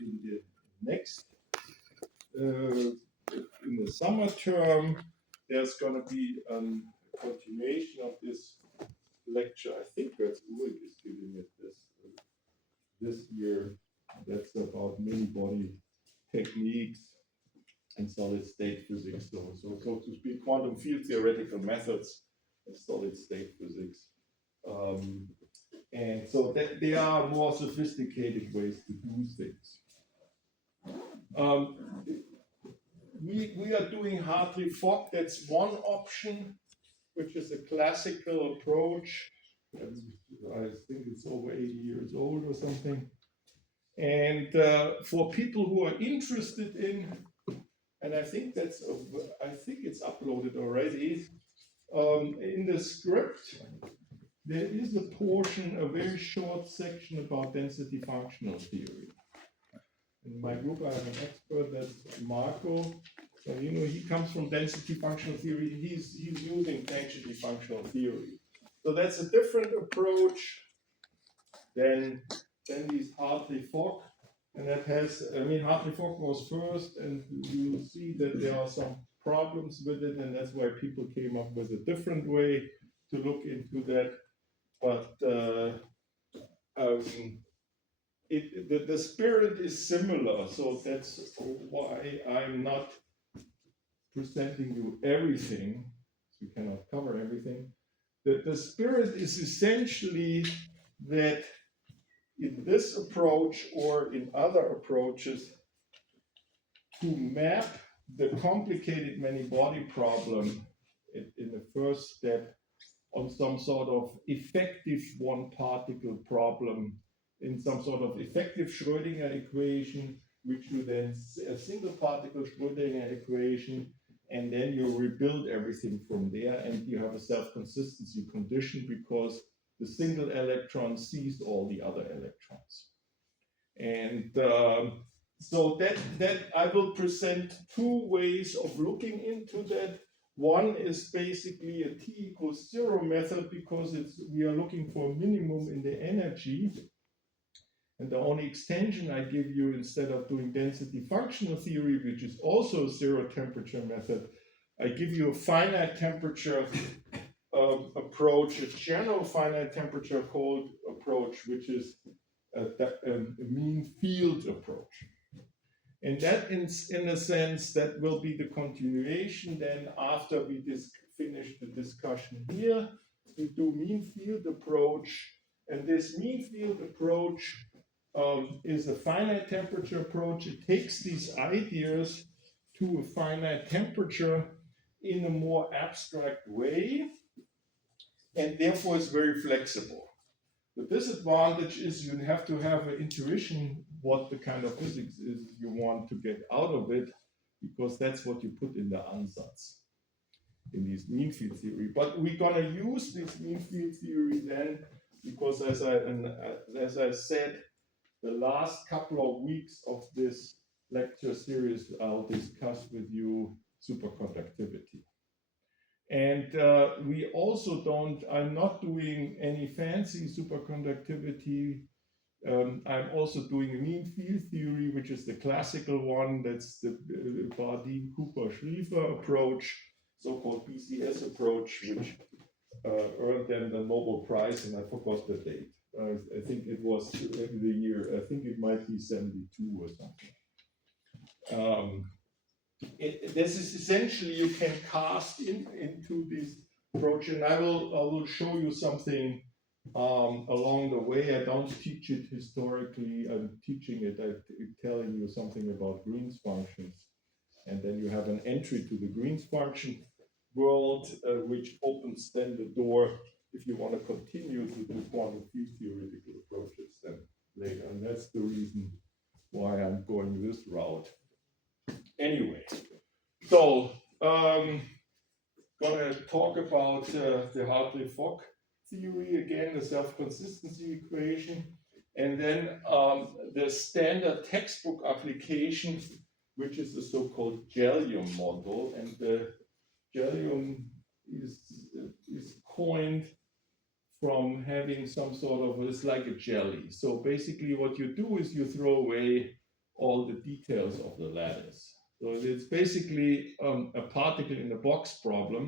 in the next, in the summer term, there's going to be a continuation of this lecture. I think that's Ulrich is giving it this year. That's about many-body techniques and solid-state physics. So to speak, quantum field theoretical methods of solid-state physics. And so that there are more sophisticated ways to do things. We are doing Hartree-Fock. That's one option, which is a classical approach. I think it's over 80 years old or something. And for people who are interested in, and I think it's uploaded already. In the script, there is a portion, a very short section about density functional theory. In my group, I have an expert, that's Marco. So, he comes from density functional theory. He's using density functional theory. So that's a different approach than these Hartree-Fock. And that has, Hartree-Fock was first, and you'll see that there are some problems with it, and that's why people came up with a different way to look into that. But the spirit is similar, so that's why I'm not presenting you everything. We cannot cover everything. The spirit is essentially that in this approach or in other approaches, to map the complicated many-body problem in the first step on some sort of effective one-particle problem in some sort of effective Schrödinger equation, which you then a single particle Schrödinger equation, and then you rebuild everything from there, and you have a self-consistency condition because the single electron sees all the other electrons. And so that I will present two ways of looking into that. One is basically a t=0 method because we are looking for a minimum in the energy. And the only extension I give you, instead of doing density functional theory, which is also a zero temperature method, I give you a finite temperature approach, a general finite temperature cold approach, which is a mean field approach. And that, in a sense, that will be the continuation then after we finish the discussion here. We do mean field approach, and this mean field approach is a finite temperature approach. It takes these ideas to a finite temperature in a more abstract way, and therefore is very flexible. The disadvantage is you have to have an intuition what the kind of physics is you want to get out of it, because that's what you put in the ansatz in this mean field theory. But we're going to use this mean field theory then, because as I said, the last couple of weeks of this lecture series, I'll discuss with you superconductivity. And we also I'm not doing any fancy superconductivity. I'm also doing a mean field theory, which is the classical one. That's the Bardeen-Cooper-Schriefer approach, so-called BCS approach, which earned them the Nobel Prize, and I forgot the date. I think it was the year, I think it might be 72 or something. This is essentially, you can cast into this approach, and I will show you something along the way. I don't teach it historically, I'm teaching it, I'm telling you something about Green's functions. And then you have an entry to the Green's function world, which opens then the door if you want to continue to do quantum field theoretical approaches then later. And that's the reason why I'm going this route. Anyway, so going to talk about the Hartree-Fock theory again, the self-consistency equation, and then the standard textbook application, which is the so-called Jellium model. And the Jellium is coined from having some sort of, it's like a jelly. So basically what you do is you throw away all the details of the lattice. So it's basically a particle in a box problem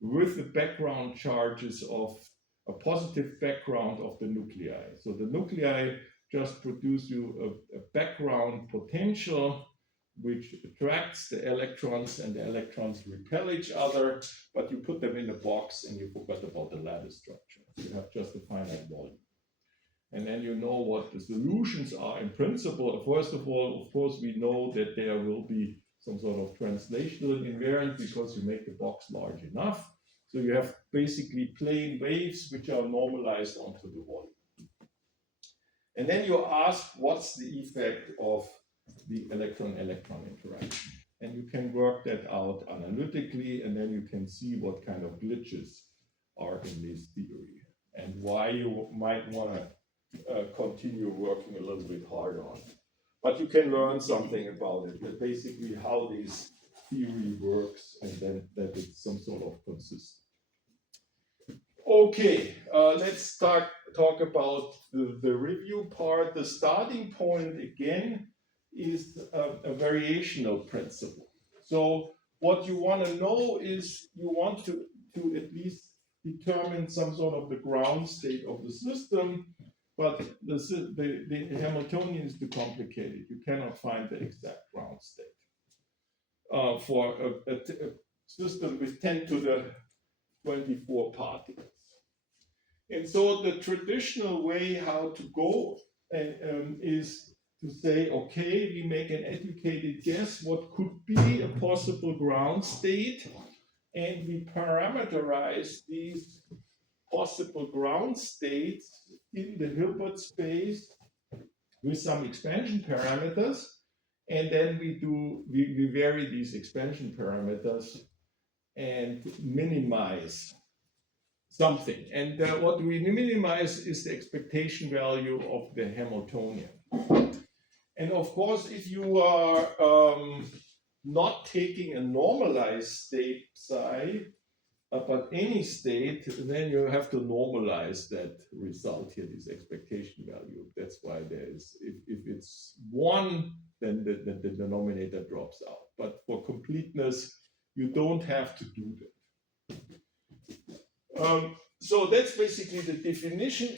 with the background charges of a positive background of the nuclei. So the nuclei just produce you a background potential which attracts the electrons, and the electrons repel each other, but you put them in a box and you forgot about the lattice structure. You have just a finite volume. And then you know what the solutions are in principle. First of all, of course, we know that there will be some sort of translational invariant because you make the box large enough. So you have basically plane waves which are normalized onto the volume. And then you ask, what's the effect of the electron-electron interaction? And you can work that out analytically, and then you can see what kind of glitches are in this theory and why you might want to continue working a little bit harder on it. But you can learn something about it, that basically how this theory works, and then that it's some sort of consistent. Okay, let's talk about the review part. The starting point, again, is a variational principle. So what you want to know is you want to at least determine some sort of the ground state of the system, but the Hamiltonian is too complicated. You cannot find the exact ground state for a system with 10 to the 24 particles. And so the traditional way how to go is to say, okay, we make an educated guess what could be a possible ground state, and we parameterize these possible ground states in the Hilbert space with some expansion parameters, and then we vary these expansion parameters and minimize something. And what we minimize is the expectation value of the Hamiltonian. And of course, if you are not taking a normalized state psi, but any state, then you have to normalize that result here, this expectation value. That's why there is, if it's 1, then the denominator drops out. But for completeness, you don't have to do that. So that's basically the definition.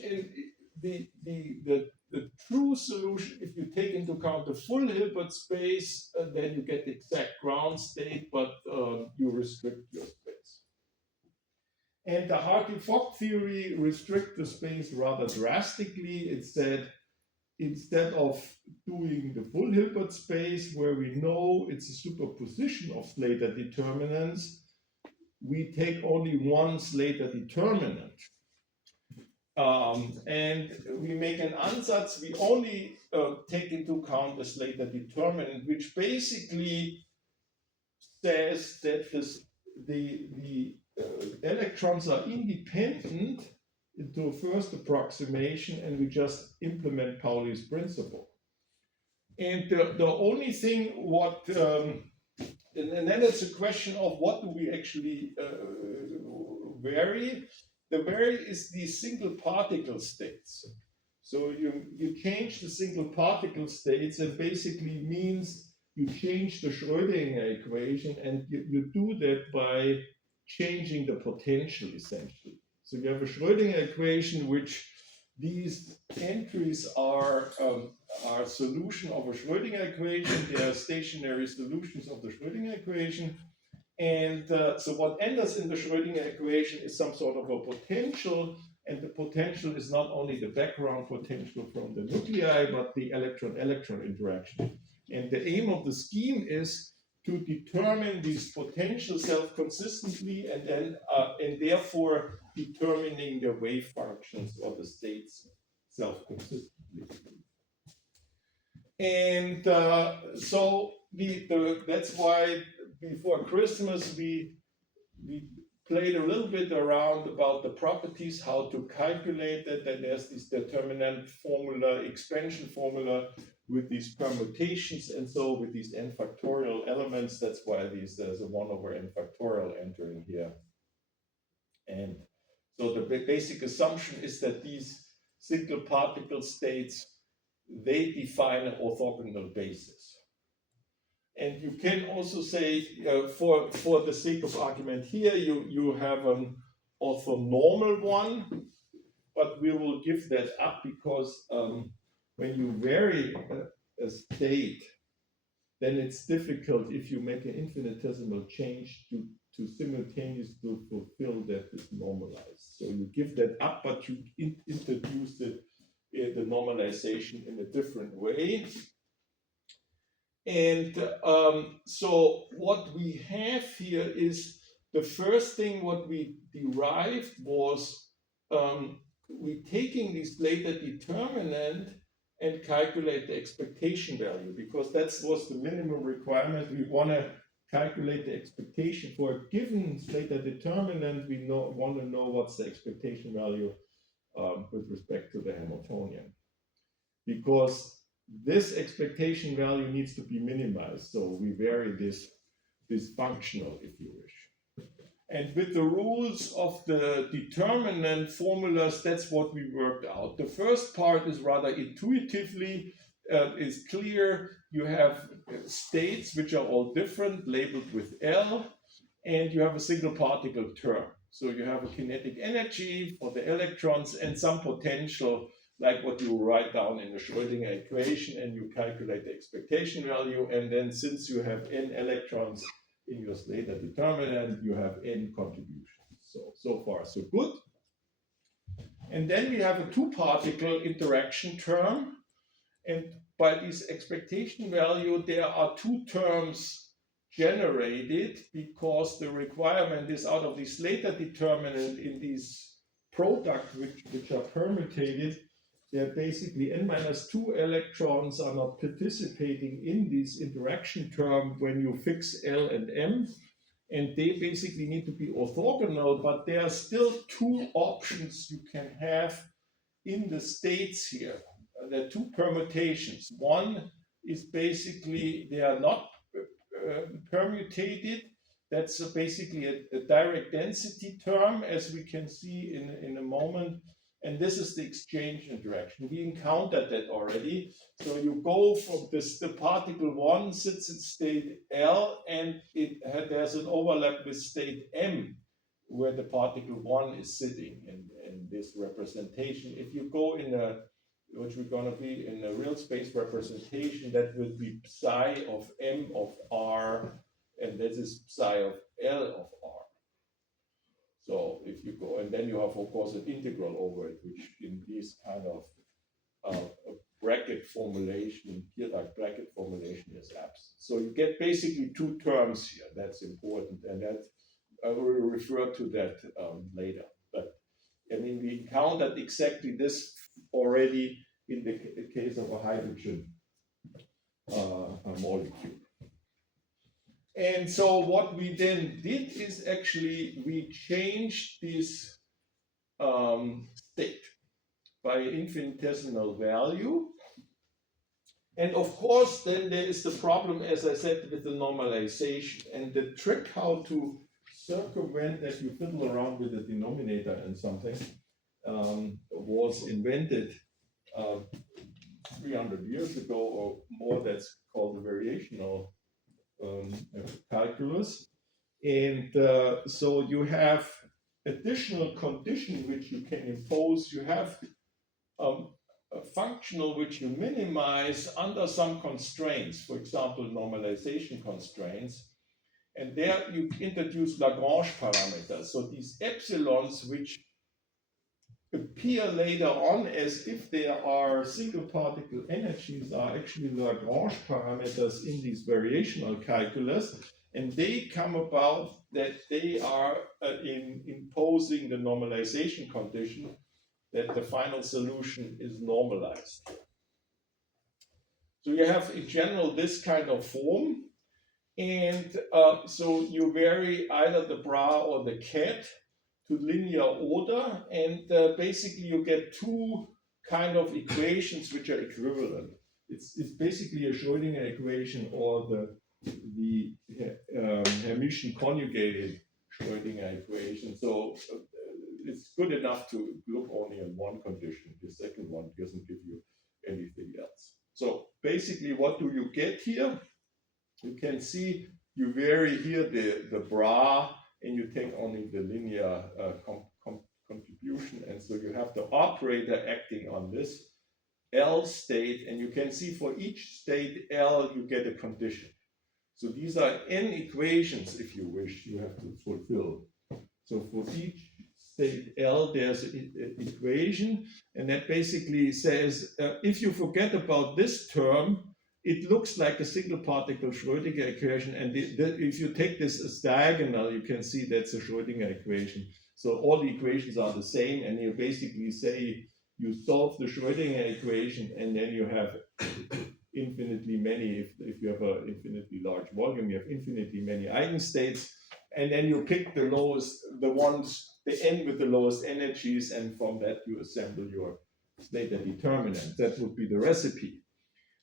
The true solution, if you take into account the full Hilbert space, then you get the exact ground state, but you restrict your space. And the Hartree-Fock theory restricts the space rather drastically. It said, instead of doing the full Hilbert space, where we know it's a superposition of Slater determinants, we take only one Slater determinant. And we make an ansatz, we only take into account the Slater determinant, which basically says that the electrons are independent into a first approximation, and we just implement Pauli's principle. And the only thing what, and then it's a question of what do we actually vary. The vary is the single particle states. So you change the single particle states, and basically means you change the Schrödinger equation, and you do that by changing the potential essentially. So you have a Schrödinger equation which these entries are a solution of a Schrödinger equation. They are stationary solutions of the Schrödinger equation. And so what enters in the Schrödinger equation is some sort of a potential, and the potential is not only the background potential from the nuclei, but the electron-electron interaction. And the aim of the scheme is to determine these potentials self-consistently, and then and therefore determining the wave functions or the states self-consistently. And so that's why before Christmas we played a little bit around about the properties, how to calculate that. Then there's this determinant formula, expansion formula with these permutations, and so with these n factorial elements. That's why there's a 1 over n factorial entering here. And so the basic assumption is that these single particle states they define an orthogonal basis. And you can also say, for the sake of argument here, you have an orthonormal one, but we will give that up because when you vary a state, then it's difficult if you make an infinitesimal change to simultaneously fulfill that is normalized. So you give that up, but you introduce the normalization in a different way. And so what we have here is the first thing what we derived was we taking this later determinant and calculate the expectation value, because that was the minimum requirement. We want to calculate the expectation for a given later determinant. We want to know what's the expectation value with respect to the Hamiltonian, because this expectation value needs to be minimized. So we vary this functional, if you wish. And with the rules of the determinant formulas, that's what we worked out. The first part is rather intuitively is clear. You have states which are all different, labeled with L, and you have a single particle term. So you have a kinetic energy for the electrons and some potential, like what you write down in the Schrödinger equation, and you calculate the expectation value. And then since you have n electrons in your later determinant, you have n contributions. So far, so good. And then we have a two-particle interaction term. And by this expectation value, there are two terms generated because the requirement is out of this later determinant in these products which are permutated. They're basically n-2 electrons are not participating in this interaction term when you fix L and M, and they basically need to be orthogonal, but there are still two options you can have in the states here. There are two permutations. One is basically they are not permutated. That's basically a direct density term, as we can see in a moment. And this is the exchange interaction. We encountered that already. So you go from this, the particle 1 sits in state L, and there's an overlap with state M, where the particle 1 is sitting in this representation. If you go in which we're going to be in a real space representation, that would be psi of M of R, and this is psi of L of R. So if you go, and then you have, of course, an integral over it, which in this kind of bracket formulation, Dirac bracket formulation is absent. So you get basically two terms here. That's important, and that I will refer to that later. But I mean, we encountered exactly this already in the case of a hydrogen molecule. And so what we then did is actually we changed this state by infinitesimal value. And of course, then there is the problem, as I said, with the normalization. And the trick how to circumvent that, you fiddle around with the denominator and something, was invented 300 years ago or more. That's called the variational calculus. And so you have additional condition which you can impose. You have a functional which you minimize under some constraints, for example, normalization constraints. And there you introduce Lagrange parameters. So these epsilons, which appear later on as if there are single particle energies, are actually Lagrange parameters in these variational calculus, and they come about that they are in imposing the normalization condition that the final solution is normalized. So you have in general this kind of form, and so you vary either the bra or the cat to linear order, and basically you get two kind of equations which are equivalent. It's basically a Schrödinger equation or the Hermitian conjugated Schrödinger equation. So it's good enough to look only at one condition. The second one doesn't give you anything else. So basically, what do you get here? You can see you vary here the bra, and you take only the linear contribution, and so you have the operator acting on this L state, and you can see for each state L you get a condition. So these are n equations, if you wish, you have to fulfill. So for each state L, there's an equation, and that basically says if you forget about this term, it looks like a single particle Schrödinger equation, and if you take this as diagonal, you can see that's a Schrödinger equation. So all the equations are the same, and you basically say you solve the Schrödinger equation, and then you have infinitely many, if you have an infinitely large volume, you have infinitely many eigenstates, and then you pick the lowest, the n with the lowest energies, and from that you assemble your Slater determinant. That would be the recipe.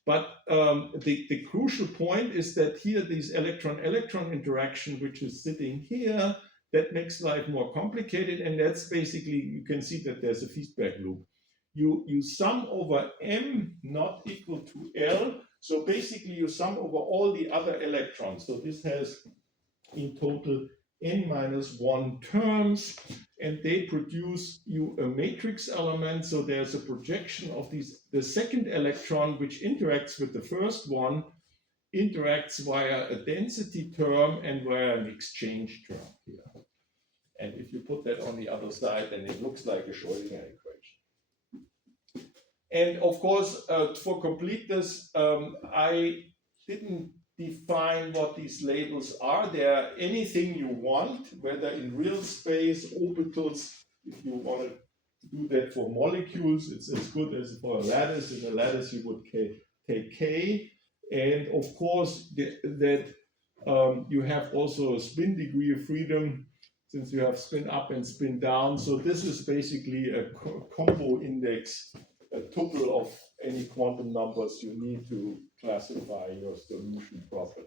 But the crucial point is that here, this electron-electron interaction, which is sitting here, that makes life more complicated, and that's basically, you can see that there's a feedback loop. You sum over m not equal to L, so basically you sum over all the other electrons. So this has in total n minus 1 terms, and they produce you a matrix element. So there's a projection of the second electron, which interacts with the first one, interacts via a density term and via an exchange term here. And if you put that on the other side, then it looks like a Schrödinger equation. And of course, for completeness, I didn't define what these labels are. They're anything you want, whether in real space, orbitals. If you want to do that for molecules, it's as good as for a lattice. In a lattice, you would take K. And of course, you have also a spin degree of freedom, since you have spin up and spin down. So this is basically a combo index, a tuple of any quantum numbers you need to classify your solution properly.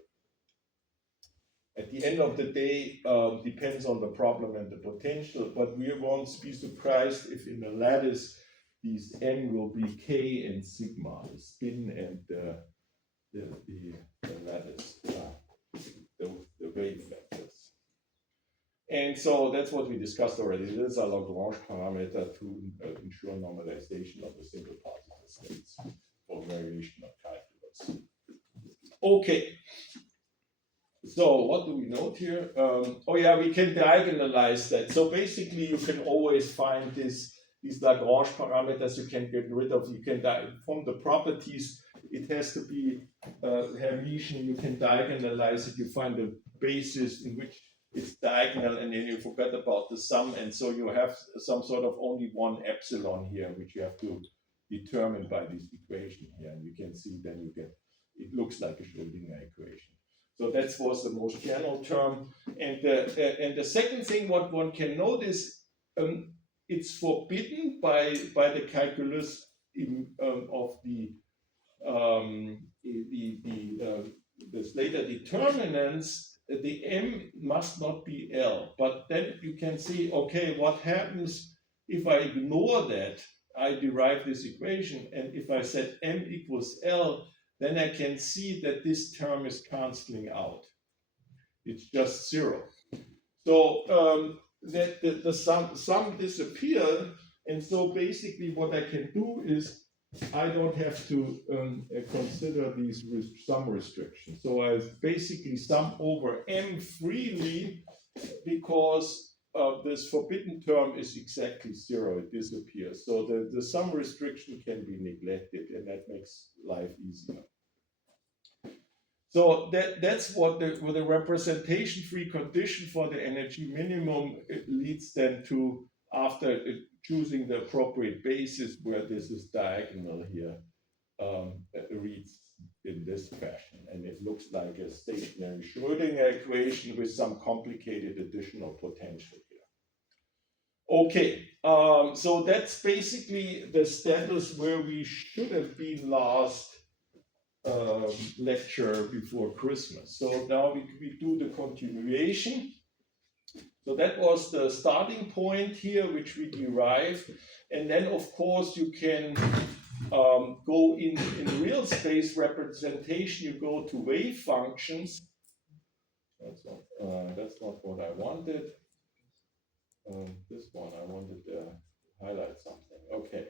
At the end of the day, depends on the problem and the potential, but we won't be surprised if in a lattice, these n will be k and sigma, the spin and the lattice, the wave vectors. And so that's what we discussed already. This is a Lagrange parameter to ensure normalization of the single particle states for variation of calculus. Okay. So what do we note here? Oh yeah, we can diagonalize that. So basically, you can always find these Lagrange parameters. You can get rid of. You can from the properties. It has to be Hermitian. You can diagonalize it. You find a basis in which it's diagonal, and then you forget about the sum, and so you have some sort of only one epsilon here, which you have to determine by this equation here. And you can see then you get, it looks like a Schrödinger equation. So that was the most general term. And the second thing what one can notice, it's forbidden by the calculus of the Slater determinants. The m must not be L, but then you can see, okay, what happens if I ignore that? I derive this equation, and if I set m equals L, then I can see that this term is canceling out. It's just 0. So that the sum disappeared, and so basically what I can do is I don't have to consider these sum restrictions. So I basically sum over m freely because this forbidden term is exactly 0. It disappears. So the sum restriction can be neglected, and that makes life easier. So that's what the representation-free condition for the energy minimum leads then to, after choosing the appropriate basis where this is diagonal here, reads in this fashion. And it looks like a stationary Schrödinger equation with some complicated additional potential here. Okay, so that's basically the status where we should have been last lecture before Christmas. So now we do the continuation. So that was the starting point here, which we derived. And then, of course, you can go in real space representation, you go to wave functions. That's not what I wanted. This one, I wanted to highlight something. Okay.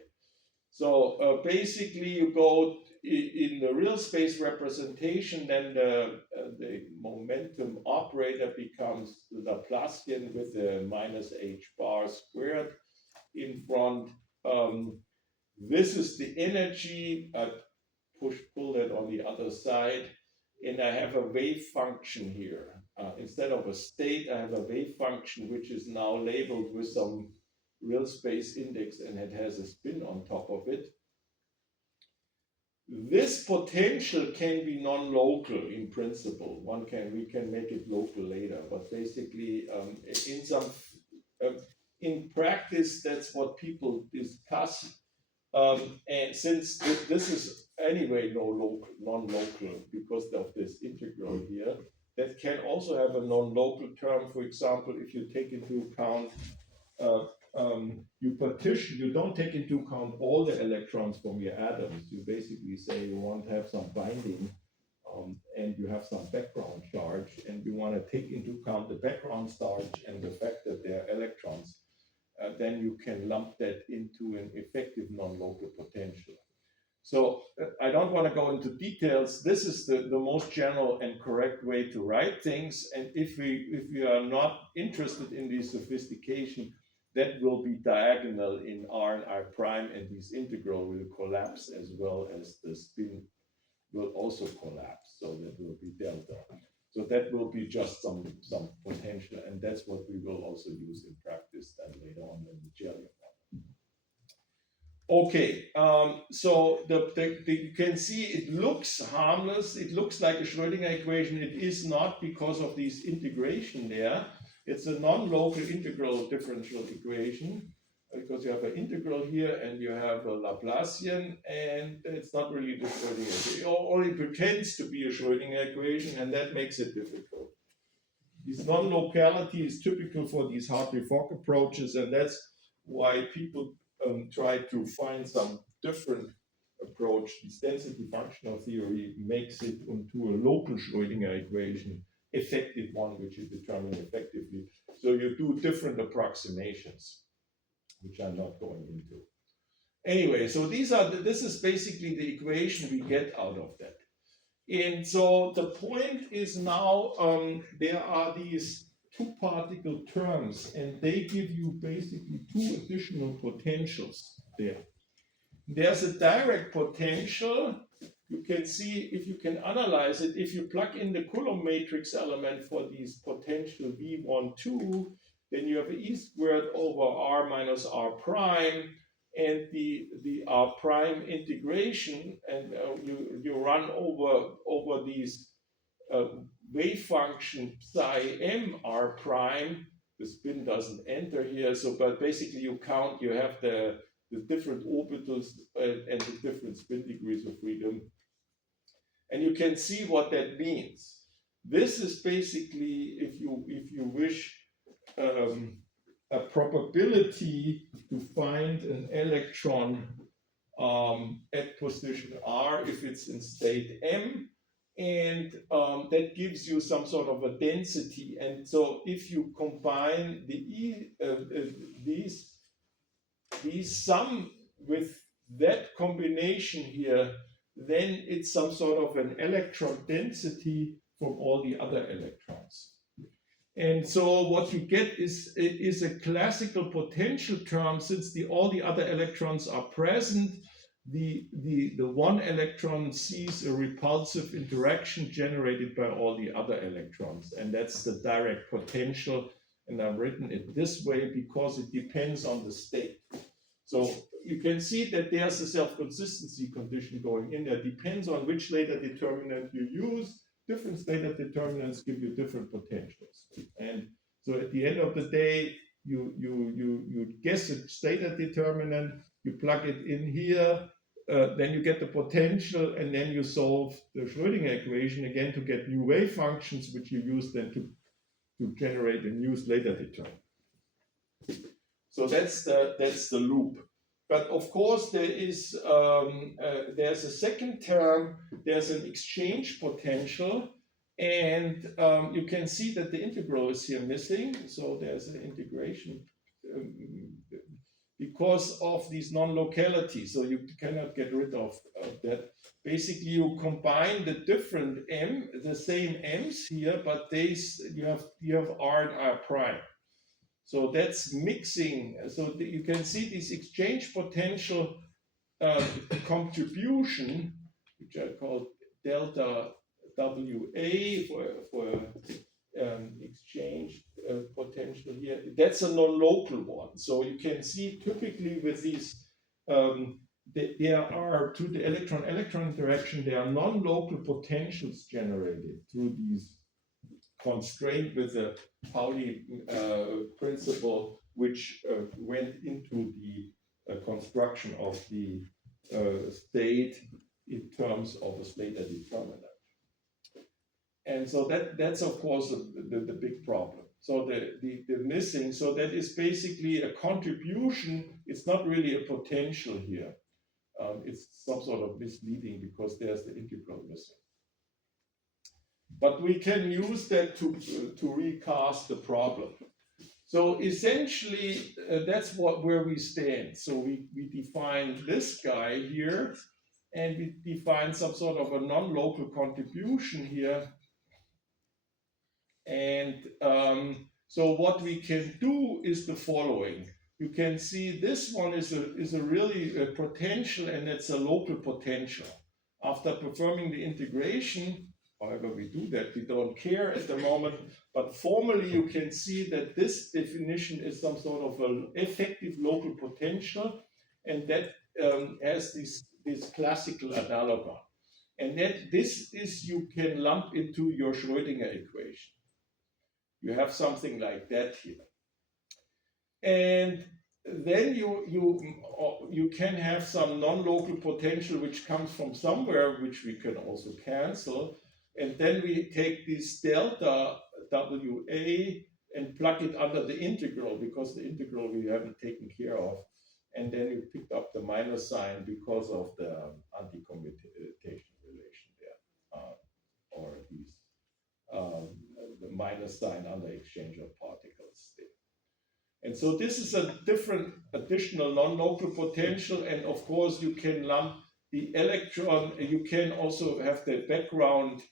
So basically, you go in the real space representation, then the momentum operator becomes the Laplacian with the minus h bar squared in front. This is the energy. I pull that on the other side, and I have a wave function here. Instead of a state, I have a wave function which is now labeled with some real space index, and it has a spin on top of it. This potential can be non-local in principle. We can make it local later, but basically, in practice, that's what people discuss. And since this is anyway non-local because of this integral here, that can also have a non-local term. For example, if you take into account you don't take into account all the electrons from your atoms. You basically say you want to have some binding and you have some background charge, and you want to take into account the background charge and the fact that they are electrons. Then you can lump that into an effective non-local potential. So I don't want to go into details. This is the most general and correct way to write things. And if we are not interested in this sophistication, that will be diagonal in R and R prime, and this integral will collapse as well as the spin will also collapse. So that will be delta. So that will be just some potential, and that's what we will also use in practice then later on in the jelly. Okay, so you can see it looks harmless. It looks like a Schrödinger equation. It is not because of this integration there. It's a non-local integral differential equation because you have an integral here and you have a Laplacian, and it's not really the Schrödinger equation. It only pretends to be a Schrödinger equation, and that makes it difficult. This non-locality is typical for these Hartree-Fock approaches, and that's why people try to find some different approach. This density functional theory makes it into a local Schrödinger equation, effective one, which is determined effectively. So you do different approximations, which I'm not going into. Anyway, so this is basically the equation we get out of that. And so the point is now there are these two particle terms, and they give you basically two additional potentials there. There's a direct potential. You can see, if you can analyze it, if you plug in the Coulomb matrix element for these potential V1, 2, then you have E squared over R minus R prime, and the R prime integration, and you run over these wave function psi m R prime. The spin doesn't enter here, so but basically you count, you have the different orbitals and the different spin degrees of freedom. And you can see what that means. This is basically, if you wish, a probability to find an electron at position R if it's in state M, and that gives you some sort of a density. And so if you combine these sum with that combination here, then it's some sort of an electron density from all the other electrons. And so what you get is a classical potential term. Since all the other electrons are present, the one electron sees a repulsive interaction generated by all the other electrons, and that's the direct potential. And I've written it this way because it depends on the state. So you can see that there's a self-consistency condition going in there. Depends on which Slater determinant you use. Different Slater determinants give you different potentials. And so at the end of the day, you guess a Slater determinant, you plug it in here, then you get the potential, and then you solve the Schrödinger equation again to get new wave functions, which you use then to generate a new Slater determinant. So that's the loop. but of course there is there's a second term. There's an exchange potential, and you can see that the integral is here missing. So there's an integration because of these non-localities. So you cannot get rid of that. Basically, you combine the different the same m's here, but you have r and r prime. So that's mixing. So you can see this exchange potential contribution, which I call delta WA for exchange potential here. That's a non-local one. So you can see typically with these, there are, through the electron-electron interaction, there are non-local potentials generated through these constraint with the Pauli principle, which went into the construction of the state in terms of a Slater determinant. And so that's of course the big problem. So the missing, so that is basically a contribution. It's not really a potential here. It's some sort of misleading because there's the integral missing. But we can use that to recast the problem. So essentially, that's where we stand. So we define this guy here, and we define some sort of a non-local contribution here. And so what we can do is the following. You can see this one is a really a potential, and it's a local potential. After performing the integration, however we do that, we don't care at the moment, but formally you can see that this definition is some sort of an effective local potential, and that has this classical analogon. And that this is, you can lump into your Schrödinger equation. You have something like that here. And then you can have some non-local potential which comes from somewhere, which we can also cancel. And then we take this delta WA and plug it under the integral, because the integral we haven't taken care of. And then you picked up the minus sign because of the anti-commutation relation there, or these the minus sign under exchange of particles there. And so this is a different additional non-local potential, and of course you can lump the electron. You can also have the background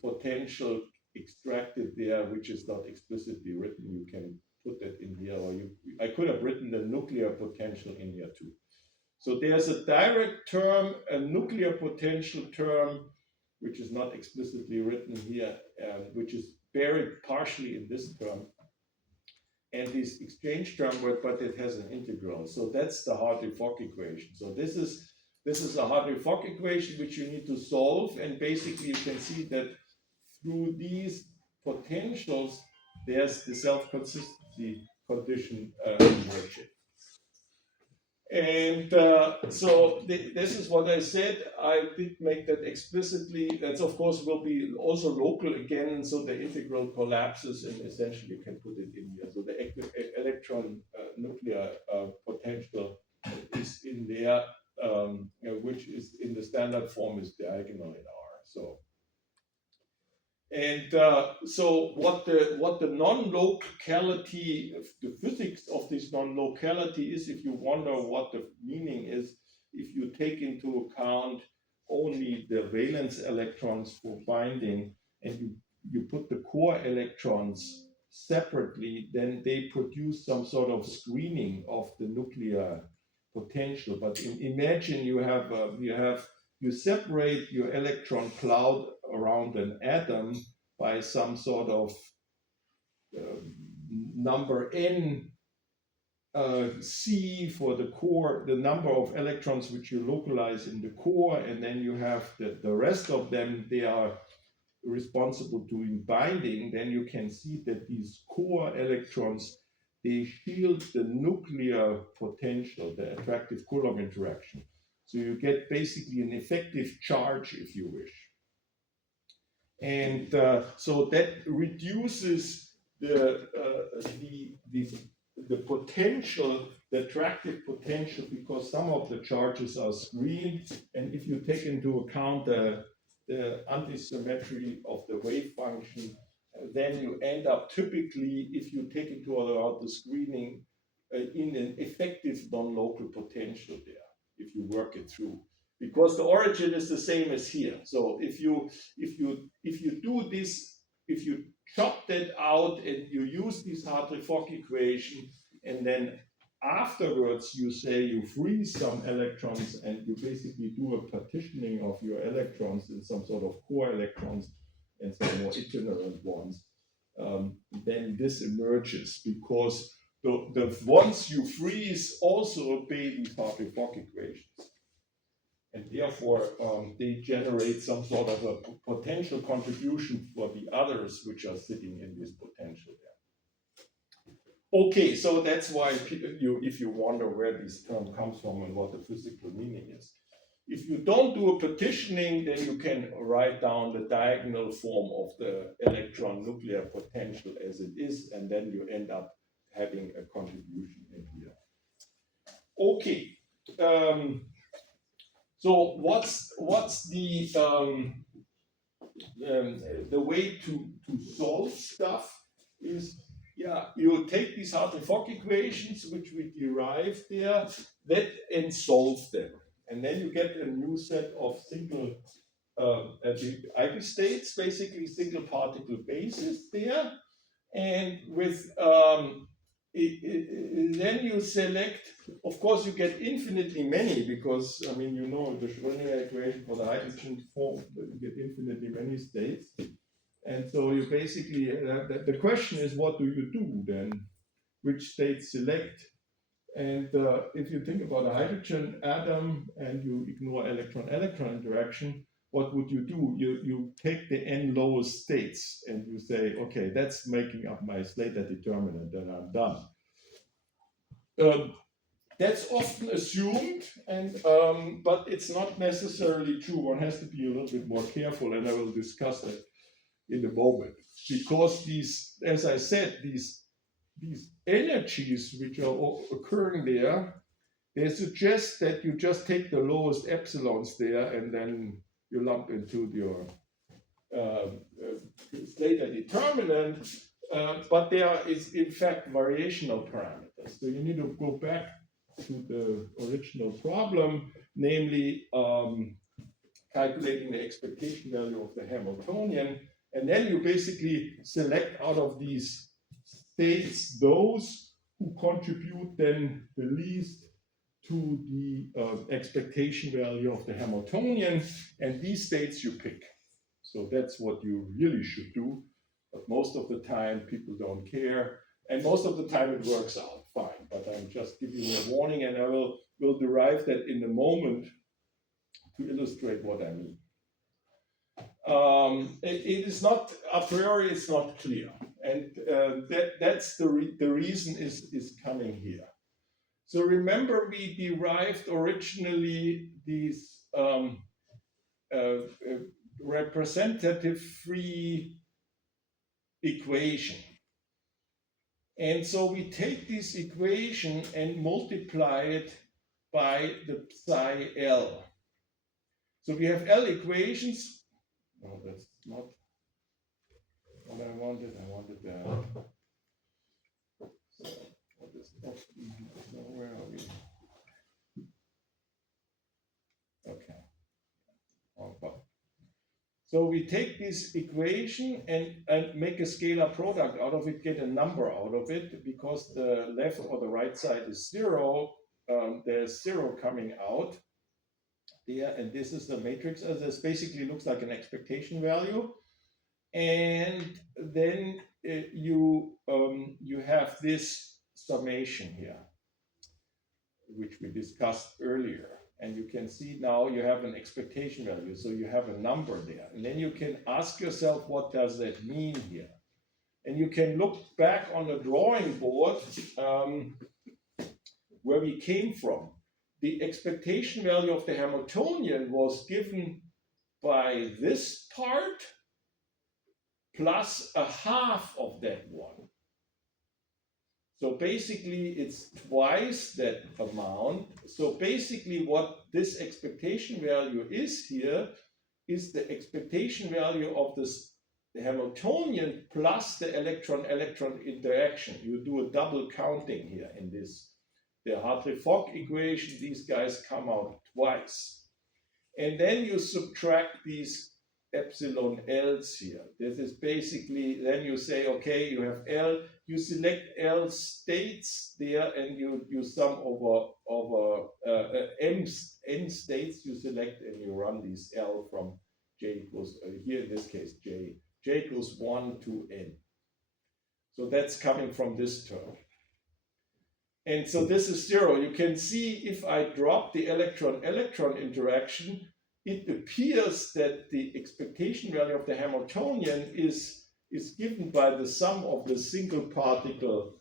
potential extracted there, which is not explicitly written. You can put that in here, or I could have written the nuclear potential in here too. So there's a direct term, a nuclear potential term, which is not explicitly written here, which is buried partially in this term, and this exchange term, but it has an integral. So that's the Hartree-Fock equation. So this is a Hartree-Fock equation which you need to solve, and basically you can see that through these potentials, there's the self-consistency condition emerging. And so this is what I said. I did make that explicitly. That's of course will be also local again, so the integral collapses, and essentially you can put it in here. So the electron nuclear potential is in there, which is in the standard form is diagonal in R. So. And so what the non-locality, the physics of this non-locality is, if you wonder what the meaning is, if you take into account only the valence electrons for binding, and you put the core electrons separately, then they produce some sort of screening of the nuclear potential. But imagine you separate your electron cloud around an atom by some sort of number n C for the core, the number of electrons which you localize in the core, and then you have the rest of them, they are responsible to binding. Then you can see that these core electrons, they shield the nuclear potential, the attractive Coulomb interaction. So you get basically an effective charge, if you wish. And so that reduces the the potential, the attractive potential, because some of the charges are screened, and if you take into account the antisymmetry of the wave function, then you end up typically, if you take into account the screening, in an effective non-local potential there, if you work it through, because the origin is the same as here. So if you do this, if you chop that out and you use this Hartree-Fock equation, and then afterwards you say you freeze some electrons and you basically do a partitioning of your electrons in some sort of core electrons and some more itinerant ones, then this emerges, because the ones you freeze also obey these Hartree-Fock equations. And therefore, they generate some sort of a potential contribution for the others which are sitting in this potential there. Okay, so that's why if you wonder where this term comes from and what the physical meaning is. If you don't do a partitioning, then you can write down the diagonal form of the electron nuclear potential as it is, and then you end up having a contribution in here. Okay. So what's the way to solve stuff is, yeah, you take these Hartree-Fock equations which we derived there, and solve them, and then you get a new set of single eigenstates, basically single particle bases there, and with then you select. Of course, you get infinitely many, because I mean, you know, the Schrödinger equation for the hydrogen form, you get infinitely many states, and so you basically the question is, what do you do then? Which states select? And if you think about a hydrogen atom and you ignore electron-electron interaction, what would you do? You take the n lowest states and you say, okay, that's making up my Slater determinant, and I'm done. That's often assumed, and but it's not necessarily true. One has to be a little bit more careful, and I will discuss that in a moment. Because these, as I said, these energies which are occurring there, they suggest that you just take the lowest epsilons there, and then you lump into your Slater determinant. But there is, in fact, variational parameters. So you need to go back to the original problem, namely calculating the expectation value of the Hamiltonian, and then you basically select out of these states those who contribute then the least to the expectation value of the Hamiltonian, and these states you pick. So that's what you really should do, but most of the time people don't care, and most of the time it works out fine. But I'm just giving you a warning, and I will derive that in a moment to illustrate what I mean. It is not, a priori it's not clear, and that's the reason is coming here. So remember, we derived originally these representative free equation. And so we take this equation and multiply it by the psi L. So we have L equations. Oh, that's not what I wanted. I wanted that. So what is F? No, where are we? Okay. So we take this equation and make a scalar product out of it, get a number out of it, because the left or the right side is zero. There's zero coming out there, and this is the matrix. This basically looks like an expectation value, and then you have this summation here, which we discussed earlier. And you can see now you have an expectation value, so you have a number there. And then you can ask yourself, what does that mean here? And you can look back on the drawing board where we came from. The expectation value of the Hamiltonian was given by this part plus a half of that one. So basically, it's twice that amount. So basically, what this expectation value is here is the expectation value of this the Hamiltonian plus the electron-electron interaction. You do a double counting here in this. The Hartree-Fock equation, these guys come out twice. And then you subtract these epsilon L's here. This is basically, then you say, okay, you have L, you select L states there, and you sum over n states you select, and you run these L from J equals, here in this case, J equals 1 to N. So that's coming from this term. And so this is 0. You can see if I drop the electron-electron interaction, it appears that the expectation value of the Hamiltonian is given by the sum of the single particle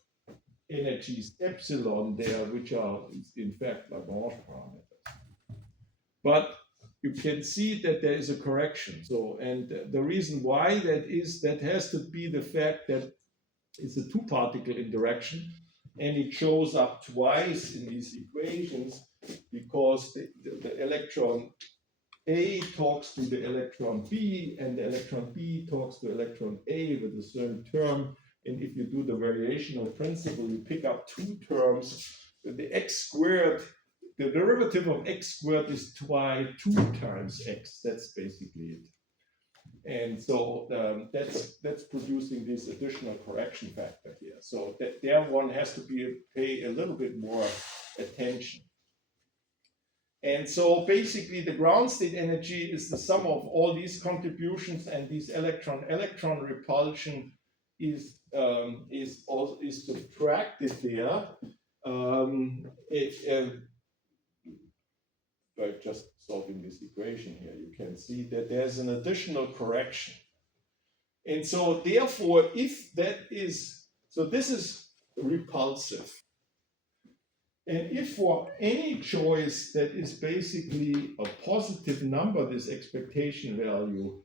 energies epsilon there, which are in fact Lagrange parameters. But you can see that there is a correction. So, and the reason why that is, that has to be the fact that it's a two-particle interaction, and it shows up twice in these equations because the electron A talks to the electron B, and the electron B talks to electron A with a certain term. And if you do the variational principle, you pick up two terms. The x squared, the derivative of x squared is 2 times x. That's basically it. And so that's producing this additional correction factor here. So there one has to pay a little bit more attention. And so basically the ground state energy is the sum of all these contributions, and this electron-electron repulsion is subtracted there. By just solving this equation here, you can see that there's an additional correction. And so therefore, if that is, so this is repulsive. And if for any choice that is basically a positive number, this expectation value,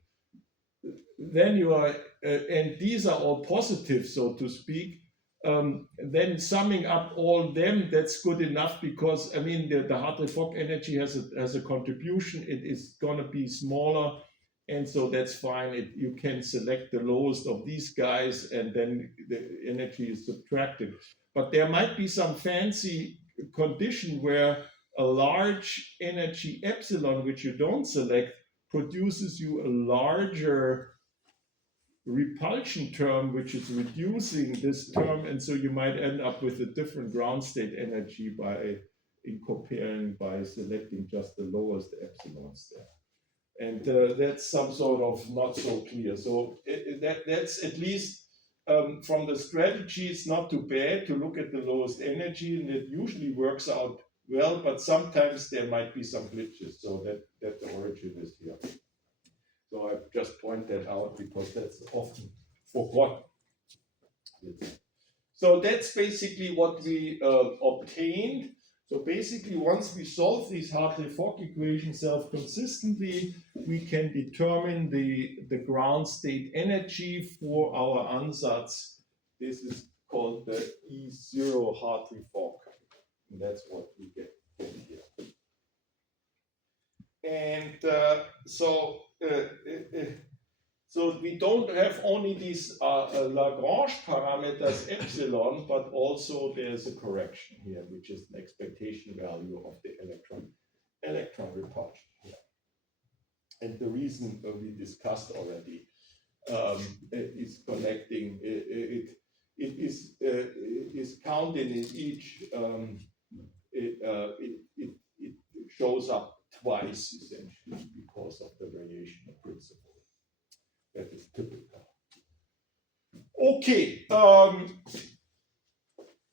then you are, and these are all positive, so to speak, then summing up all them, that's good enough, because I mean the Hartree-Fock energy has a contribution. It is going to be smaller, and so that's fine. You can select the lowest of these guys, and then the energy is subtracted. But there might be some fancy condition where a large energy epsilon, which you don't select, produces you a larger repulsion term, which is reducing this term, and so you might end up with a different ground state energy by selecting just the lowest epsilons there. And that's some sort of not so clear. So that's at least from the strategy, it's not too bad to look at the lowest energy, and it usually works out well, but sometimes there might be some glitches. So that the origin is here. So I just point that out because that's often forgotten. So that's basically what we obtained. So basically, once we solve these Hartree-Fock equations self-consistently, we can determine the ground state energy for our ansatz. This is called the E0 Hartree-Fock. And that's what we get here. And so we don't have only these Lagrange parameters epsilon, but also there's a correction here, which is an expectation value of the electron repulsion here. And the reason we discussed already is connecting it is counted in each. It shows up twice essentially because of the variational principle. That is typical. Okay,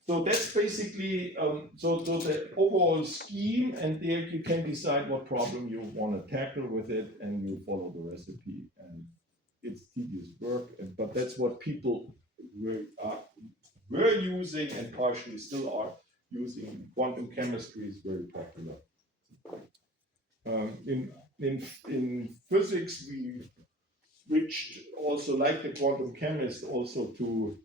so that's basically so the overall scheme, and there you can decide what problem you want to tackle with it, and you follow the recipe. And it's tedious work, but that's what people were using and partially still are using. Quantum chemistry is very popular. In physics, we switched also, like the quantum chemist, also to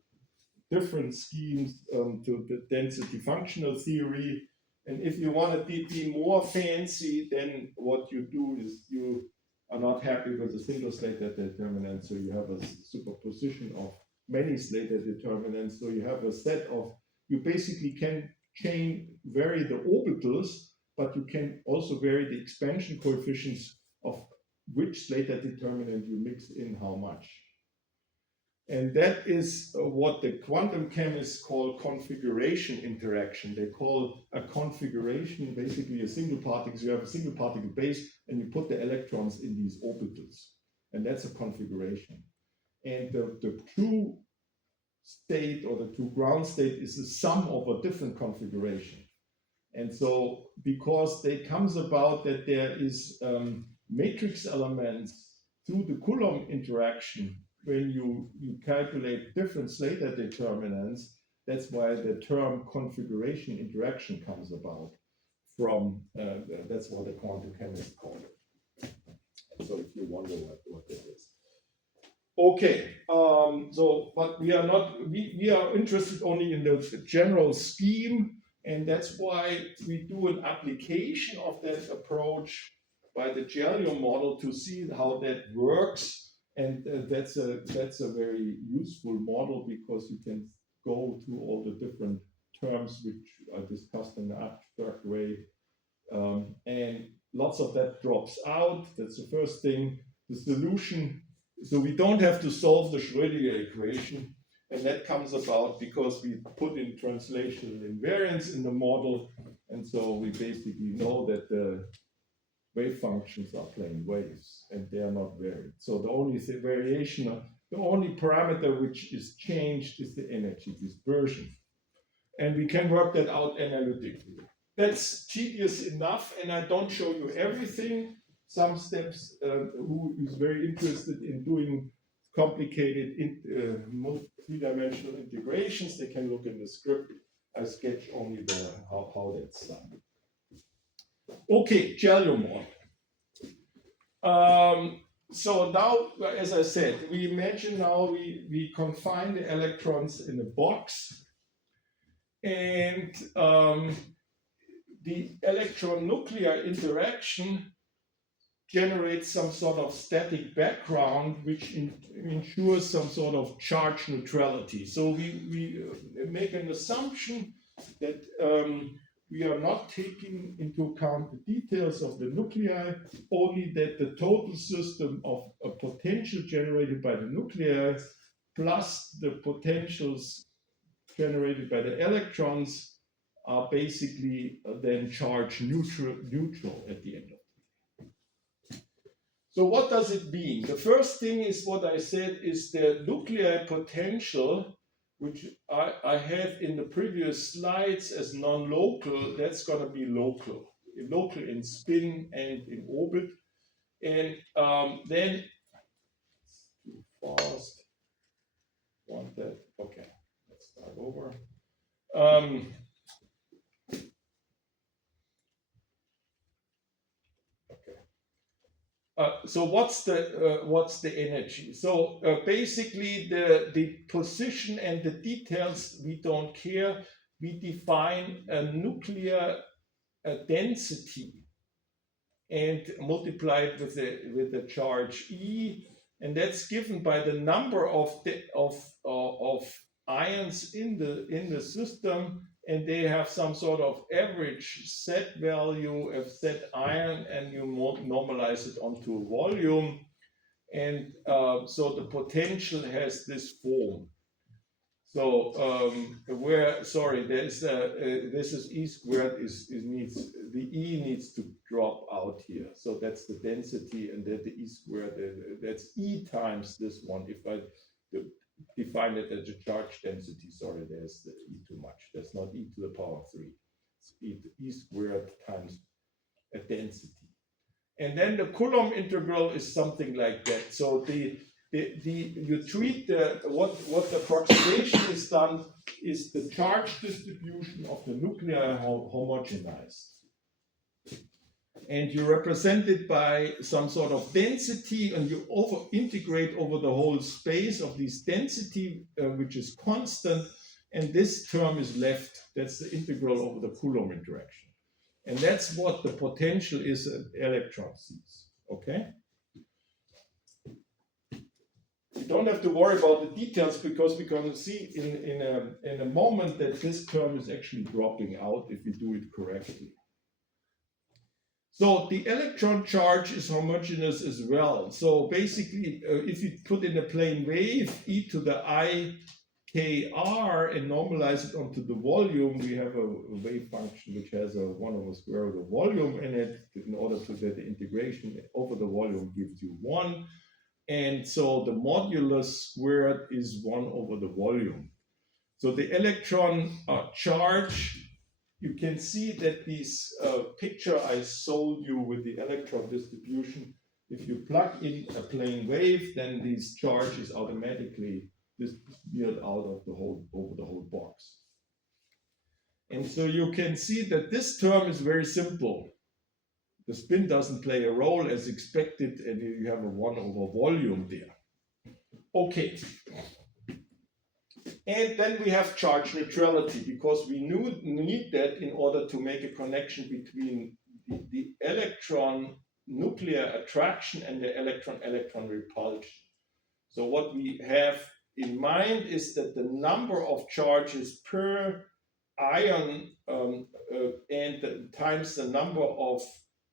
different schemes to the density functional theory. And if you want to be more fancy, then what you do is you are not happy with a single Slater determinant, so you have a superposition of many Slater determinants. So you have a set of, you basically can vary the orbitals, but you can also vary the expansion coefficients of which Slater determinant you mix in how much. And that is what the quantum chemists call configuration interaction. They call a configuration basically a single particle. You have a single particle base and you put the electrons in these orbitals. And that's a configuration. And the true state or the true ground state is the sum of a different configuration. And so because it comes about that there is matrix elements through the Coulomb interaction, when you calculate different Slater determinants, that's why the term configuration interaction comes about from, that's what the quantum chemists call it. So if you wonder what that is. Okay, but we are not, we are interested only in the general scheme, and that's why we do an application of that approach by the Gellium model to see how that works. And that's a very useful model because you can go through all the different terms which are discussed in an abstract way. And lots of that drops out. That's the first thing. The solution, so we don't have to solve the Schrödinger equation. And that comes about because we put in translational invariance in the model. And so we basically know that the wave functions are plain waves and they are not varied. So the only variation, the only parameter which is changed is the energy dispersion. And we can work that out analytically. That's tedious enough, and I don't show you everything. Some steps, who is very interested in doing complicated three-dimensional integrations, they can look in the script. I sketch only how that's done. Okay, Gellium model. So now, as I said, we imagine now we confine the electrons in a box, and the electron-nuclear interaction generates some sort of static background which ensures some sort of charge neutrality. So we make an assumption that we are not taking into account the details of the nuclei, only that the total system of a potential generated by the nuclei plus the potentials generated by the electrons are basically then charge neutral at the end of the day. So what does it mean? The first thing is what I said is the nuclear potential, which I had in the previous slides as non-local. That's going to be local in spin and in orbit. And then, too fast, want that, okay, let's start over. So what's the energy? So basically the position and the details we don't care. We define a nuclear density and multiply it with the charge E, and that's given by the number of ions in the system, and they have some sort of average set value of set ion, and you normalize it onto volume, and so the potential has this form. So there's this is E squared the E needs to drop out here. So that's the density, and then the E squared, that's E times this one. If I define it as a charge density, sorry, there's the E too much. That's not E to the power 3. It's E squared times a density. And then the Coulomb integral is something like that. So you treat what the approximation is done is the charge distribution of the nuclei homogenized. and you represent it by some sort of density, and you integrate over the whole space of this density, which is constant, and this term is left. That's the integral over the Coulomb interaction. And that's what the potential is an electron sees, okay? You don't have to worry about the details because we're going to see in a moment that this term is actually dropping out if you do it correctly. So the electron charge is homogeneous as well. So basically, if you put in a plane wave, e to the I kr, and normalize it onto the volume, we have a wave function which has a 1 over square root of volume in it. In order to get the integration over the volume gives you 1. And so the modulus squared is 1 over the volume. So the electron charge, you can see that this picture I showed you with the electron distribution, if you plug in a plane wave, then this charge is automatically disappeared out of the whole, over the whole box. And so you can see that this term is very simple. The spin doesn't play a role as expected, and you have a 1 over volume there. Okay. And then we have charge neutrality, because we need that in order to make a connection between the electron nuclear attraction and the electron-electron repulsion. So what we have in mind is that the number of charges per ion and times the number of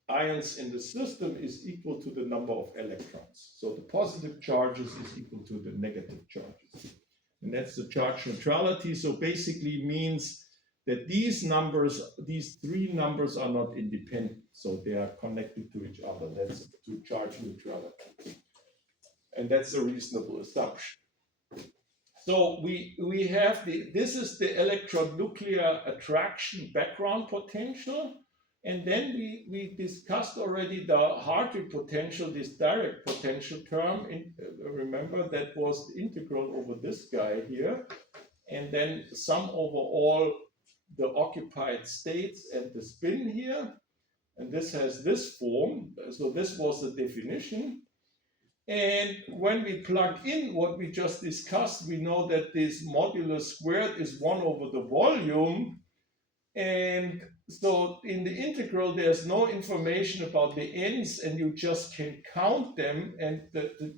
ions in the system is equal to the number of electrons. So the positive charges is equal to the negative charges. And that's the charge neutrality. So basically means that these numbers, these three numbers are not independent. So they are connected to each other. That's to charge neutrality. And that's a reasonable assumption. So we have this is the electron nuclear attraction background potential. And then we discussed already the Hartree potential, this direct potential term. Remember, that was the integral over this guy here. And then sum over all the occupied states and the spin here. And this has this form. So this was the definition. And when we plug in what we just discussed, we know that this modulus squared is 1 over the volume. And so in the integral, there's no information about the n's, and you just can count them. And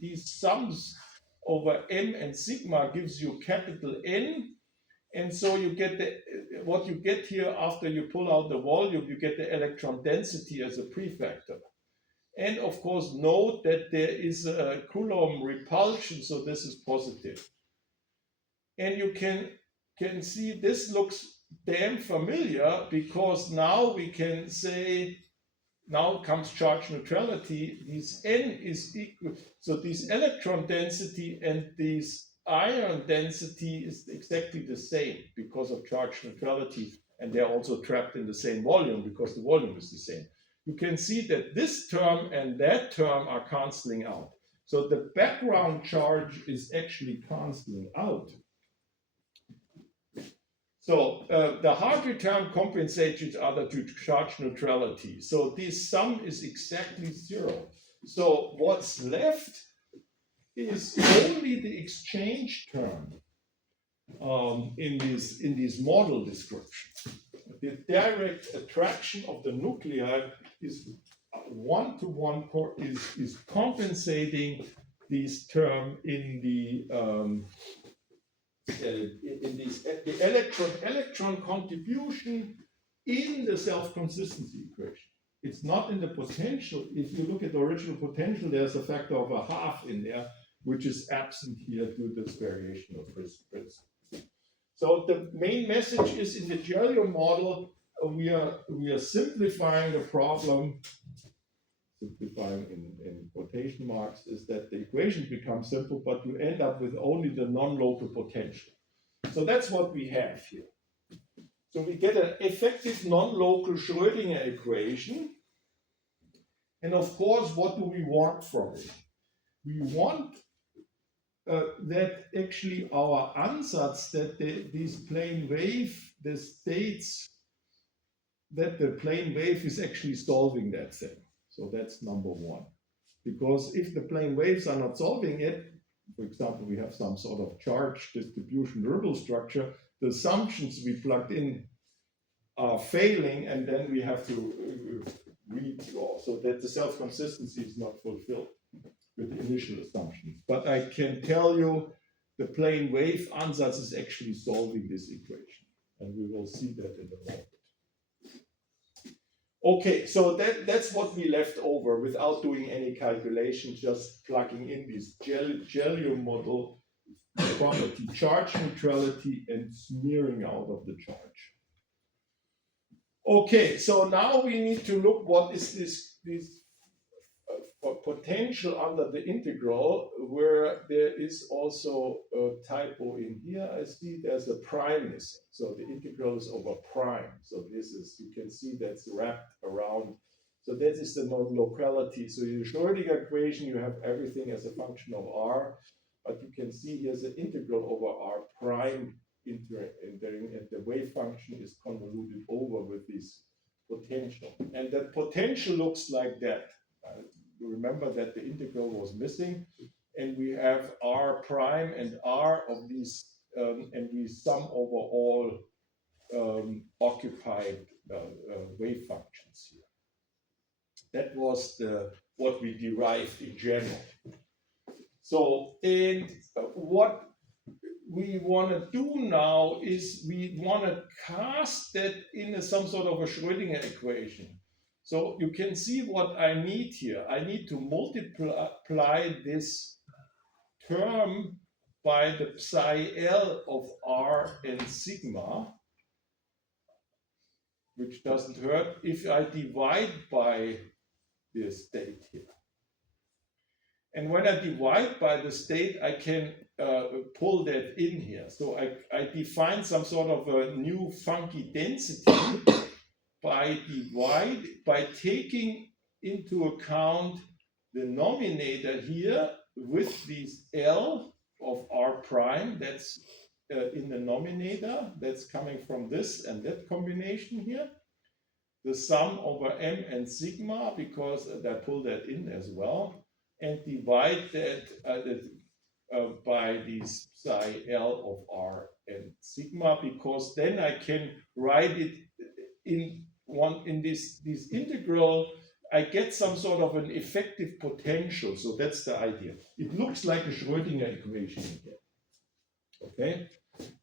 these sums over m and sigma gives you capital N. And so you get what you get here after you pull out the volume, you get the electron density as a prefactor. And of course, note that there is a Coulomb repulsion, so this is positive. And you can see this looks damn familiar, because now we can say, now comes charge neutrality, this n is equal, so this electron density and this ion density is exactly the same because of charge neutrality, and they're also trapped in the same volume because the volume is the same. You can see that this term and that term are canceling out. So the background charge is actually canceling out. So the Hartree term compensates each other to charge neutrality. So this sum is exactly 0. So what's left is only the exchange term in this model description. The direct attraction of the nuclei is one-to-one is compensating this term in the electron contribution in the self-consistency equation. It's not in the potential. If you look at the original potential, there's a factor of a half in there, which is absent here due to this variation of principle. So the main message is in the Gellium model, we are simplifying the problem. Simplifying in quotation marks is that the equation becomes simple, but you end up with only the non-local potential. So that's what we have here. So we get an effective non-local Schrödinger equation. And of course, what do we want from it? We want that actually our ansatz, that this plane wave, the states that the plane wave is actually solving that thing. So that's number one. Because if the plane waves are not solving it, for example, we have some sort of charge distribution Ripple structure, the assumptions we plugged in are failing, and then we have to redraw so that the self-consistency is not fulfilled with the initial assumptions. But I can tell you the plane wave ansatz is actually solving this equation, and we will see that in a moment. Okay, so that's what we left over without doing any calculations, just plugging in this Gellium model property, charge neutrality, and smearing out of the charge. Okay, so now we need to look what is this potential under the integral, where there is also a typo in here. I see there's a prime missing. So the integral is over prime. So this is, you can see that's wrapped around. So that is the non-locality. So in the Schrödinger equation, you have everything as a function of r, but you can see here's an integral over r prime entering, and the wave function is convoluted over with this potential. And that potential looks like that. Remember that the integral was missing, and we have r prime and r of these, and we sum over all occupied wave functions here. That was what we derived in general. So, and what we want to do now is we want to cast that in some sort of a Schrödinger equation. So you can see what I need here. I need to multiply this term by the psi L of R and sigma, which doesn't hurt, if I divide by the state here. And when I divide by the state, I can pull that in here. So I define some sort of a new funky density by taking into account the nominator here with this L of r prime, that's in the nominator, that's coming from this and that combination here, the sum over m and sigma, because I pull that in as well, and divide that by this psi L of r and sigma, because then I can write it in this integral. I get some sort of an effective potential. So that's the idea. It looks like a Schrödinger equation again. Okay?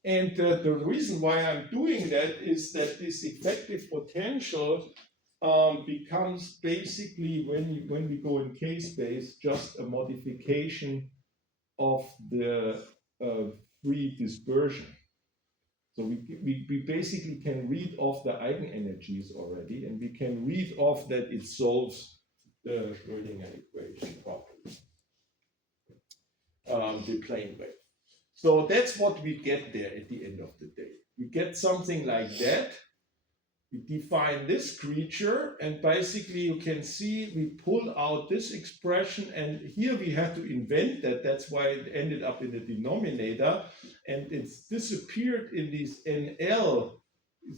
And the reason why I'm doing that is that this effective potential becomes basically, when we go in K-space, just a modification of the free dispersion. So we basically can read off the eigenenergies already, and we can read off that it solves the Schrödinger equation properly, the plane wave. So that's what we get there at the end of the day. We get something like that. We define this creature, and basically you can see we pull out this expression, and here we had to invent that. That's why it ended up in the denominator, and it's disappeared in this NL,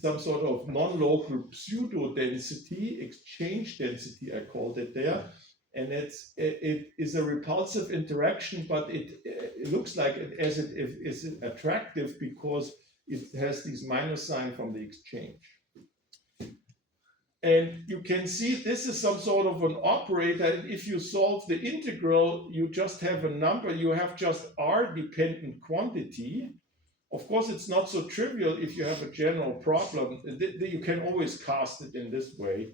some sort of non-local pseudo density, exchange density, I called it there. And it is a repulsive interaction, but it looks like it is attractive because it has this minus sign from the exchange. And you can see this is some sort of an operator. And if you solve the integral, you just have a number. You have just R-dependent quantity. Of course, it's not so trivial if you have a general problem. You can always cast it in this way.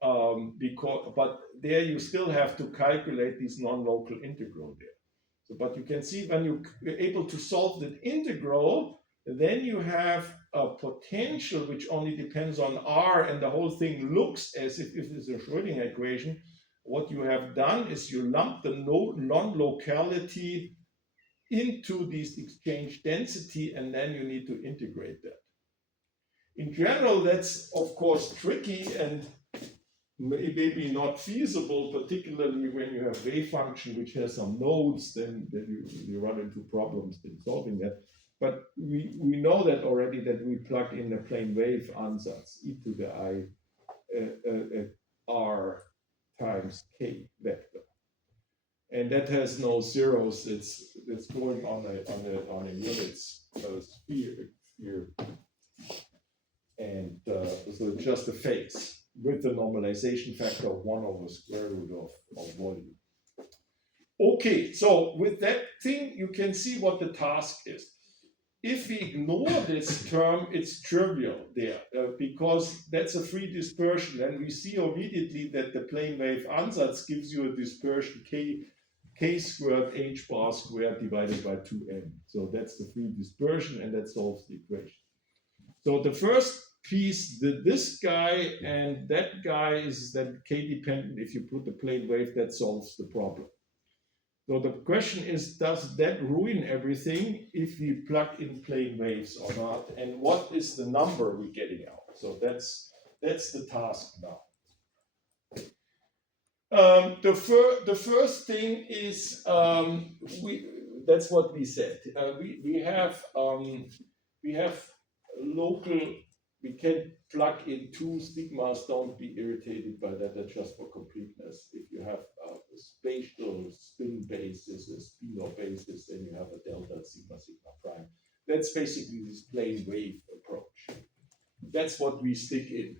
But there you still have to calculate this non-local integral there. So, but you can see when you're able to solve the integral, then you have a potential which only depends on R, and the whole thing looks as if it's a Schrödinger equation. What you have done is you lump the non-locality into this exchange density, and then you need to integrate that. In general, that's of course tricky and maybe not feasible, particularly when you have wave function which has some nodes, then you run into problems in solving that. but we know that already that we plug in a plane wave ansatz e to the I r times k vector, and that has no zeros. It's going on a units sphere here, and so it's just a phase with the normalization factor of 1 over square root of volume. Okay, so with that thing, you can see what the task is. If we ignore this term, it's trivial there, because that's a free dispersion, and we see immediately that the plane wave ansatz gives you a dispersion k squared h bar squared divided by 2n. So that's the free dispersion, and that solves the equation. So the first piece, this guy and that guy is then k dependent. If you put the plane wave, that solves the problem. So the question is, does that ruin everything if we plug in plane waves or not? And what is the number we're getting out? So that's the task now. The first thing is that's what we said. We have local. We can plug in two sigmas. Don't be irritated by that. That's just for completeness. If you have a spatial spin basis, a spinor basis, then you have a delta sigma prime. That's basically this plane wave approach. That's what we stick in.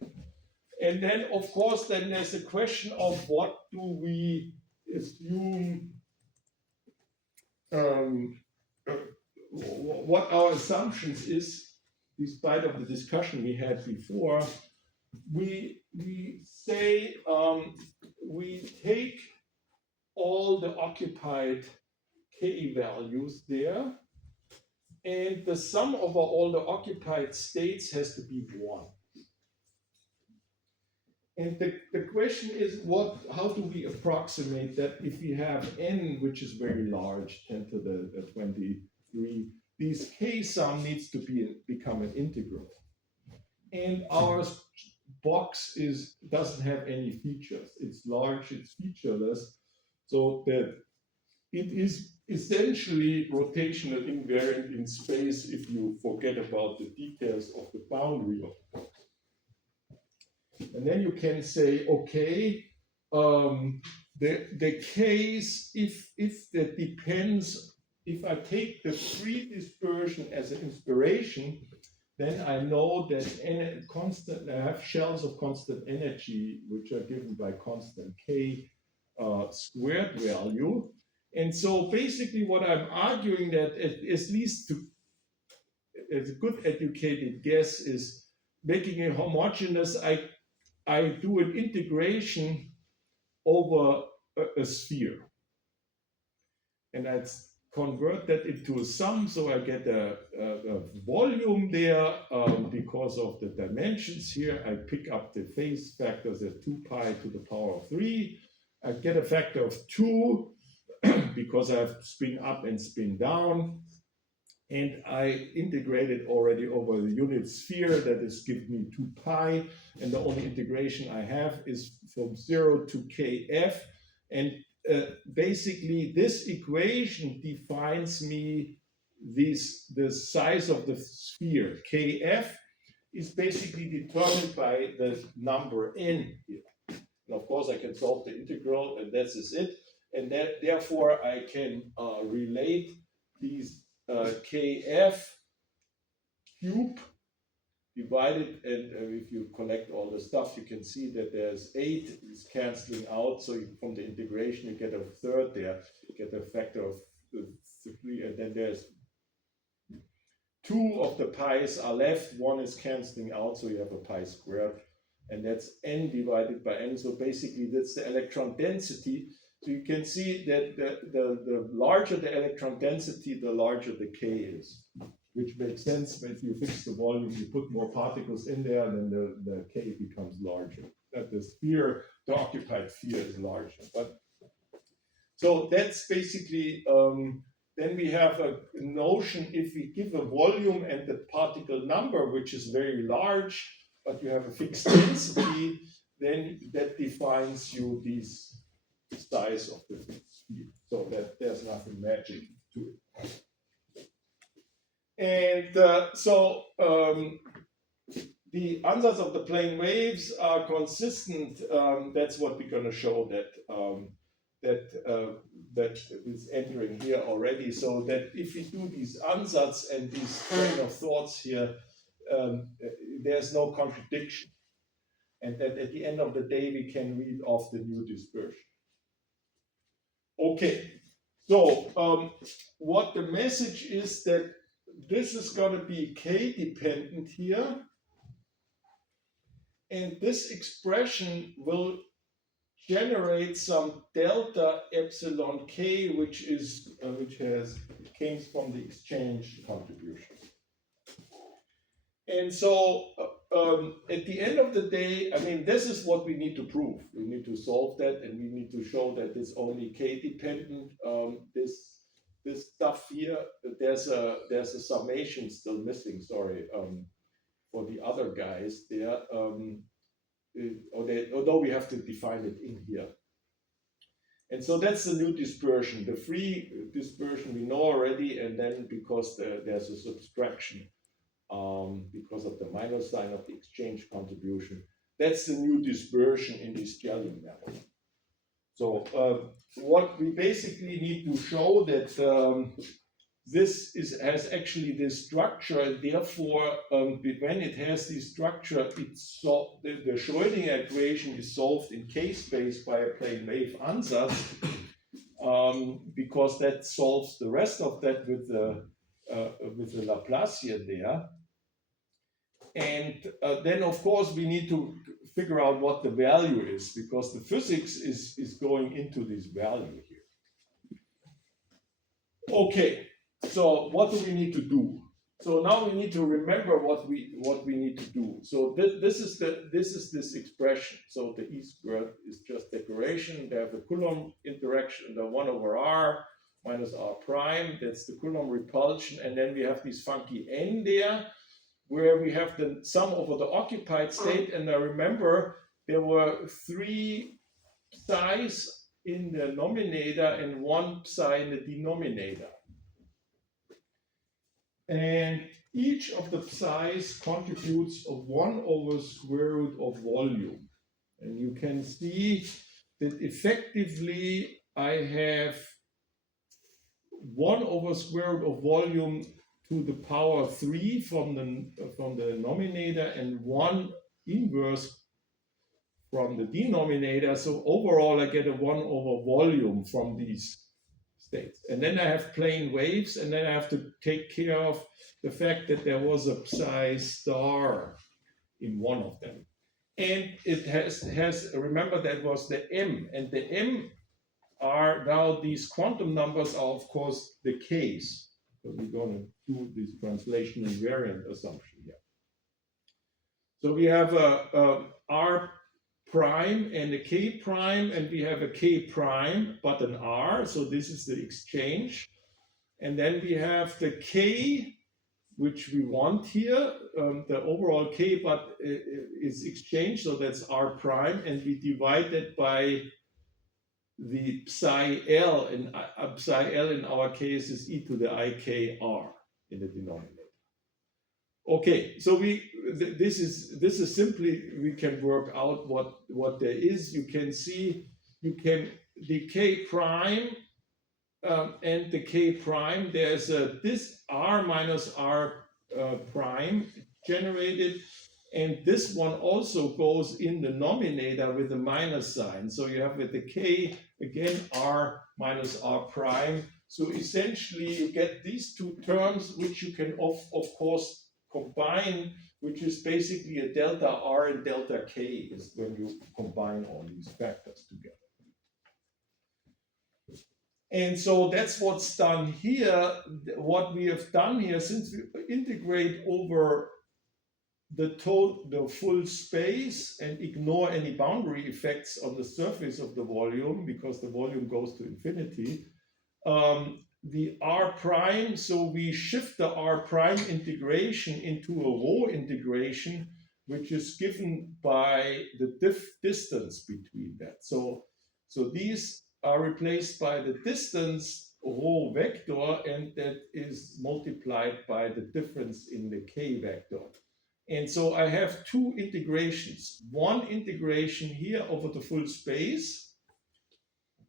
And then, of course, then there's a question of what do we assume, what our assumptions is. Despite of the discussion we had before, we say we take all the occupied k values there, and the sum over all the occupied states has to be 1. And the question is, how do we approximate that if we have n, which is very large, 10 to the 23, these k sum needs to become an integral. And our box doesn't have any features. It's large, it's featureless, so that it is essentially rotational invariant in space if you forget about the details of the boundary of the box. And then you can say, okay, the case, if that depends, if I take the free dispersion as an inspiration, then I know that I have shells of constant energy, which are given by constant k squared value. And so basically what I'm arguing that at least as a good educated guess is making it homogeneous, I do an integration over a sphere. And I convert that into a sum, so I get a volume there because of the dimensions here. I pick up the phase factors as 2 pi to the power of 3. I get a factor of 2 because I have spin up and spin down. And I integrated already over the unit sphere, that is give me 2 pi. And the only integration I have is from 0 to kf. And basically, this equation defines me the size of the sphere. Kf is basically determined by the number n here. And of course, I can solve the integral, and that is it. And therefore, I can relate these kf cube divided, and if you collect all the stuff, you can see that there's 8 is canceling out. So from the integration, you get a third there, you get a factor of 3, and then there's 2 of the pi's are left, 1 is canceling out, so you have a pi squared, and that's n divided by n. So basically, that's the electron density. So you can see that the larger the electron density, the larger the k is, which makes sense. If you fix the volume, you put more particles in there, then the k becomes larger. That the sphere, the occupied sphere, is larger. But so that's basically. Then we have a notion: if we give a volume and the particle number, which is very large, but you have a fixed density, then that defines you these size of the sphere, so that there's nothing magic to it. And the ansatz of the plane waves are consistent. That's what we're going to show that is entering here already. So that if we do these ansatz and these train of thoughts here, there's no contradiction. And that at the end of the day, we can read off the new dispersion. Okay, so what the message is that this is going to be k dependent here. And this expression will generate some delta epsilon k, which came from the exchange contribution. And so at the end of the day, I mean, this is what we need to prove. We need to solve that, and we need to show that it's only k dependent. This stuff here, there's a summation still missing. Sorry, for the other guys there. Although we have to define it in here. And so that's the new dispersion. The free dispersion we know already, and then because there's a subtraction because of the minus sign of the exchange contribution, that's the new dispersion in this Jelling map. So what we basically need to show that this has actually this structure, and therefore, when it has this structure, the Schrödinger equation is solved in k-space by a plane wave ansatz, because that solves the rest of that with the Laplacian there. And then, of course, we need to figure out what the value is, because the physics is going into this value here. Okay. So what do we need to do? So now we need to remember what we need to do. So this is this expression. So the E squared is just decoration. They have the Coulomb interaction, the 1 over r minus r prime. That's the Coulomb repulsion, and then we have this funky n there, where we have the sum over the occupied state. And I remember there were 3 psi's in the nominator and 1 psi in the denominator. And each of the psi's contributes of 1 over square root of volume. And you can see that effectively I have 1 over square root of volume to the power 3 from the denominator and 1 inverse from the denominator. So overall I get a 1 over volume from these states. And then I have plane waves, and then I have to take care of the fact that there was a psi star in one of them. And it has remember that was the M, and the M are now these quantum numbers are of course the K's. So we're going to do this translation invariant assumption here. So we have a R prime and a K prime, and we have a K prime but an R, so this is the exchange. And then we have the K, which we want here, the overall K but is exchange, so that's R prime, and we divide it by the psi L, and psi L in our case is e to the ikr in the denominator. Okay, so this is simply, we can work out what there is. You can see the K prime and the K prime, there's this R minus R prime generated, and this one also goes in the nominator with a minus sign. So you have with the K again R minus R prime. So essentially you get these two terms, which you can of course combine, which is basically a delta R and delta K is when you combine all these factors together. And so that's what's done here. What we have done here, since we integrate over the full space and ignore any boundary effects on the surface of the volume, because the volume goes to infinity, the R prime, so we shift the R prime integration into a rho integration, which is given by the distance between that. So these are replaced by the distance rho vector, and that is multiplied by the difference in the k vector. And so I have two integrations. One integration here over the full space,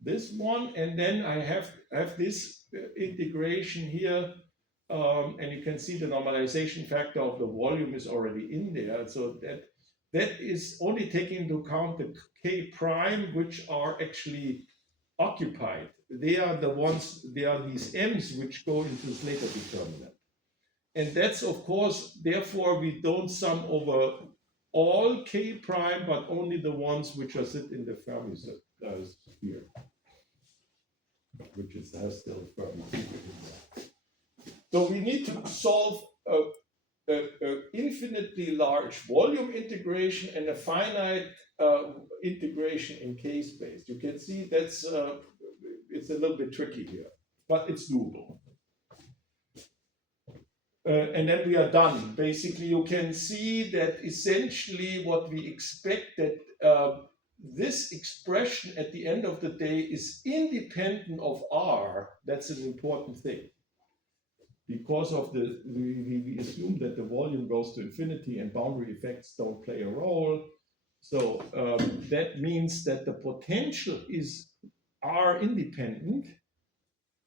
this one, and then I have this integration here, and you can see the normalization factor of the volume is already in there. So that is only taking into account the k prime, which are actually occupied. They are the ones, they are these m's which go into this later determinant. And that's, of course, therefore we don't sum over all k prime, but only the ones which are sit in the Fermi sphere, which has still Fermi. So we need to solve a infinitely large volume integration and a finite integration in k space. You can see that's it's a little bit tricky here, but it's doable. And then we are done. Basically, you can see that essentially what we expect that this expression at the end of the day is independent of R. That's an important thing. Because of we assume that the volume goes to infinity and boundary effects don't play a role. So that means that the potential is R independent,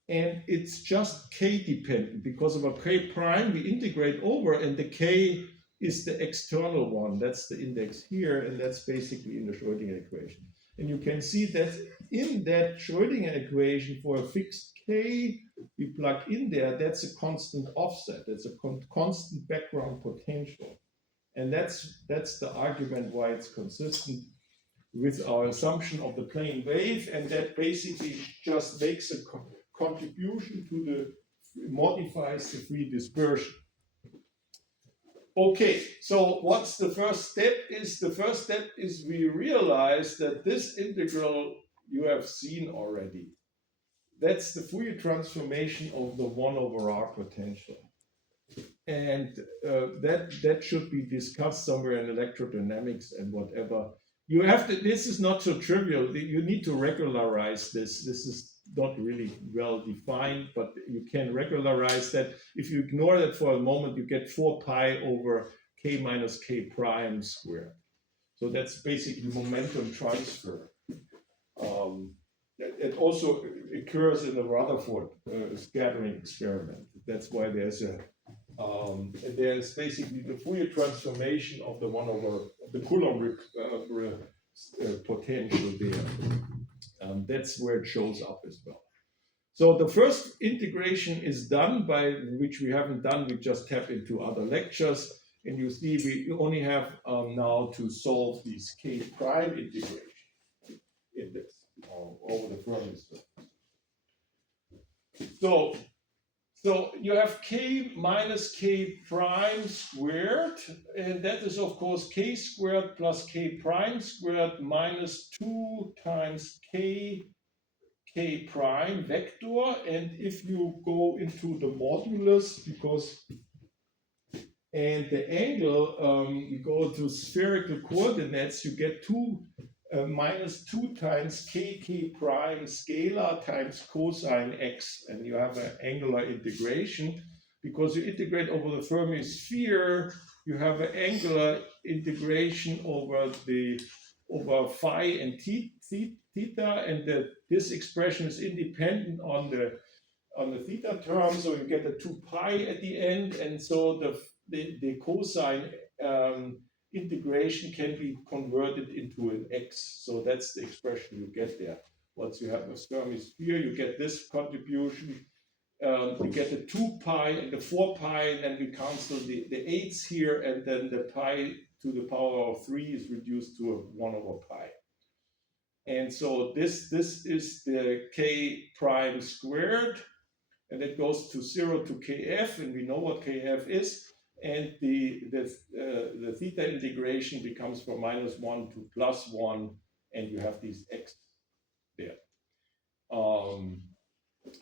and it's just k dependent. Because of a k prime, we integrate over, and the k is the external one. That's the index here, and that's basically in the Schrödinger equation. And you can see that in that Schrödinger equation for a fixed k, we plug in there, that's a constant offset. That's a constant background potential. And that's the argument why it's consistent with our assumption of the plane wave, and that basically just makes a contribution to the, modifies the free dispersion. Okay, so what's the first step is? The first step is we realize that this integral you have seen already. That's the Fourier transformation of the 1 over R potential. And that should be discussed somewhere in electrodynamics and whatever. You have to, this is not so trivial. You need to regularize this. This is not really well defined, but you can regularize that. If you ignore that for a moment, you get 4 pi over k minus k prime squared. So that's basically momentum transfer. It also occurs in the Rutherford scattering experiment. That's why there's basically the Fourier transformation of the 1 over the Coulomb potential there. That's where it shows up as well. So the first integration is done, by which we haven't done. We just tap into other lectures, and you see we only have now to solve these k prime integration in this over the Fermi surface. So you have k minus k prime squared, and that is of course k squared plus k prime squared minus 2 times k prime vector. And if you go into the modulus, and the angle, you go to spherical coordinates, you get minus 2 times k prime scalar times cosine x, and you have an angular integration. Because you integrate over the Fermi sphere, you have an angular integration over phi and theta, and this expression is independent on the theta term, so you get a 2 pi at the end, and so the cosine integration can be converted into an x. So that's the expression you get there. Once you have a Fermi sphere, you get this contribution. You get the 2 pi and the 4 pi, and then we cancel the 8s here, and then the pi to the power of 3 is reduced to a 1 over pi. And so this is the k prime squared, and it goes to 0 to kf, and we know what kf is. And the theta integration becomes from -1 to +1, and you have these x there.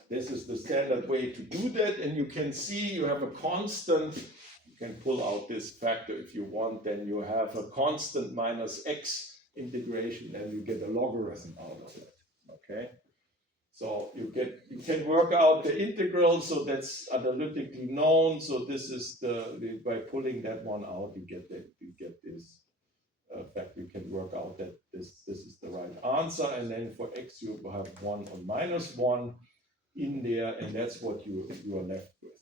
This is the standard way to do that, and you can see you have a constant. You can pull out this factor if you want, then you have a constant minus x integration, and you get a logarithm out of it. Okay, So you can work out the integral, so that's analytically known. So this is by pulling that one out, you get this fact. You can work out that this is the right answer, and then for x you have 1 or minus 1 in there, and that's what you are left with.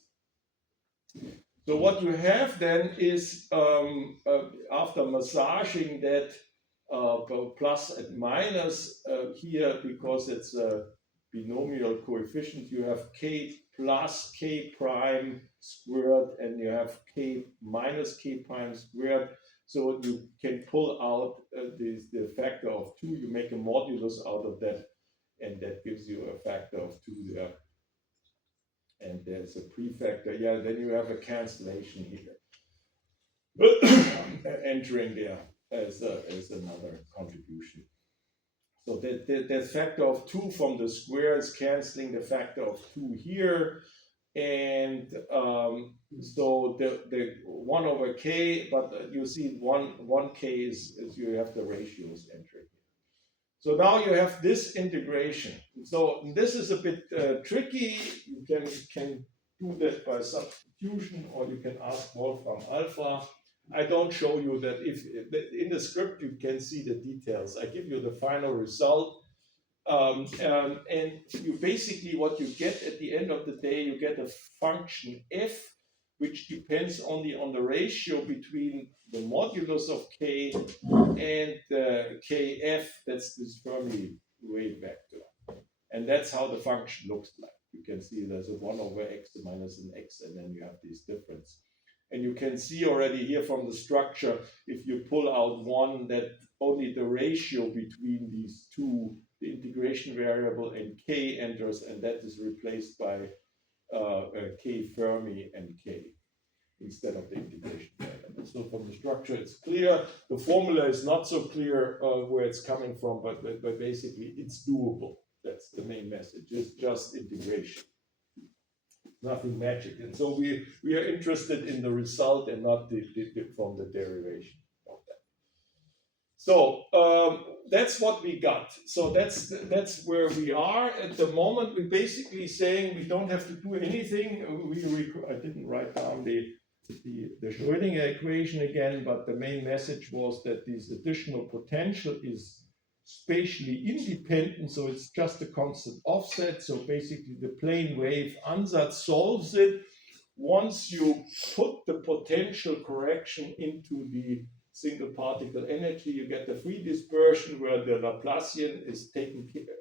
So what you have then is after massaging that plus and minus here, because it's a binomial coefficient, you have k plus k prime squared, and you have k minus k prime squared. So you can pull out the factor of 2. You make a modulus out of that, and that gives you a factor of 2 there. And there's a prefactor. Yeah, then you have a cancellation here entering there as another contribution. So that factor of 2 from the square is canceling the factor of 2 here. And so the 1 over k, but you see 1 k is you have the ratios entering. So now you have this integration. So this is a bit tricky. You can do that by substitution, or you can ask Wolfram Alpha. I don't show you that. If in the script you can see the details. I give you the final result, and you basically what you get at the end of the day, you get a function f, which depends only on the ratio between the modulus of k and kf. That's this Fermi wave vector, and that's how the function looks like. You can see there's a 1 over x minus an x, and then you have this difference. And you can see already here from the structure, if you pull out 1, that only the ratio between these two, the integration variable and k enters, and that is replaced by k Fermi and k instead of the integration variable. So from the structure it's clear. The formula is not so clear where it's coming from, but basically it's doable. That's the main message. It's just integration. Nothing magic. And so we are interested in the result and not from the derivation of that. So that's what we got. So that's where we are at the moment. We're basically saying we don't have to do anything. I didn't write down the Schrödinger equation again, but the main message was that this additional potential is spatially independent, so it's just a constant offset. So basically the plane wave ansatz solves it. Once you put the potential correction into the single particle energy, you get the free dispersion where the Laplacian is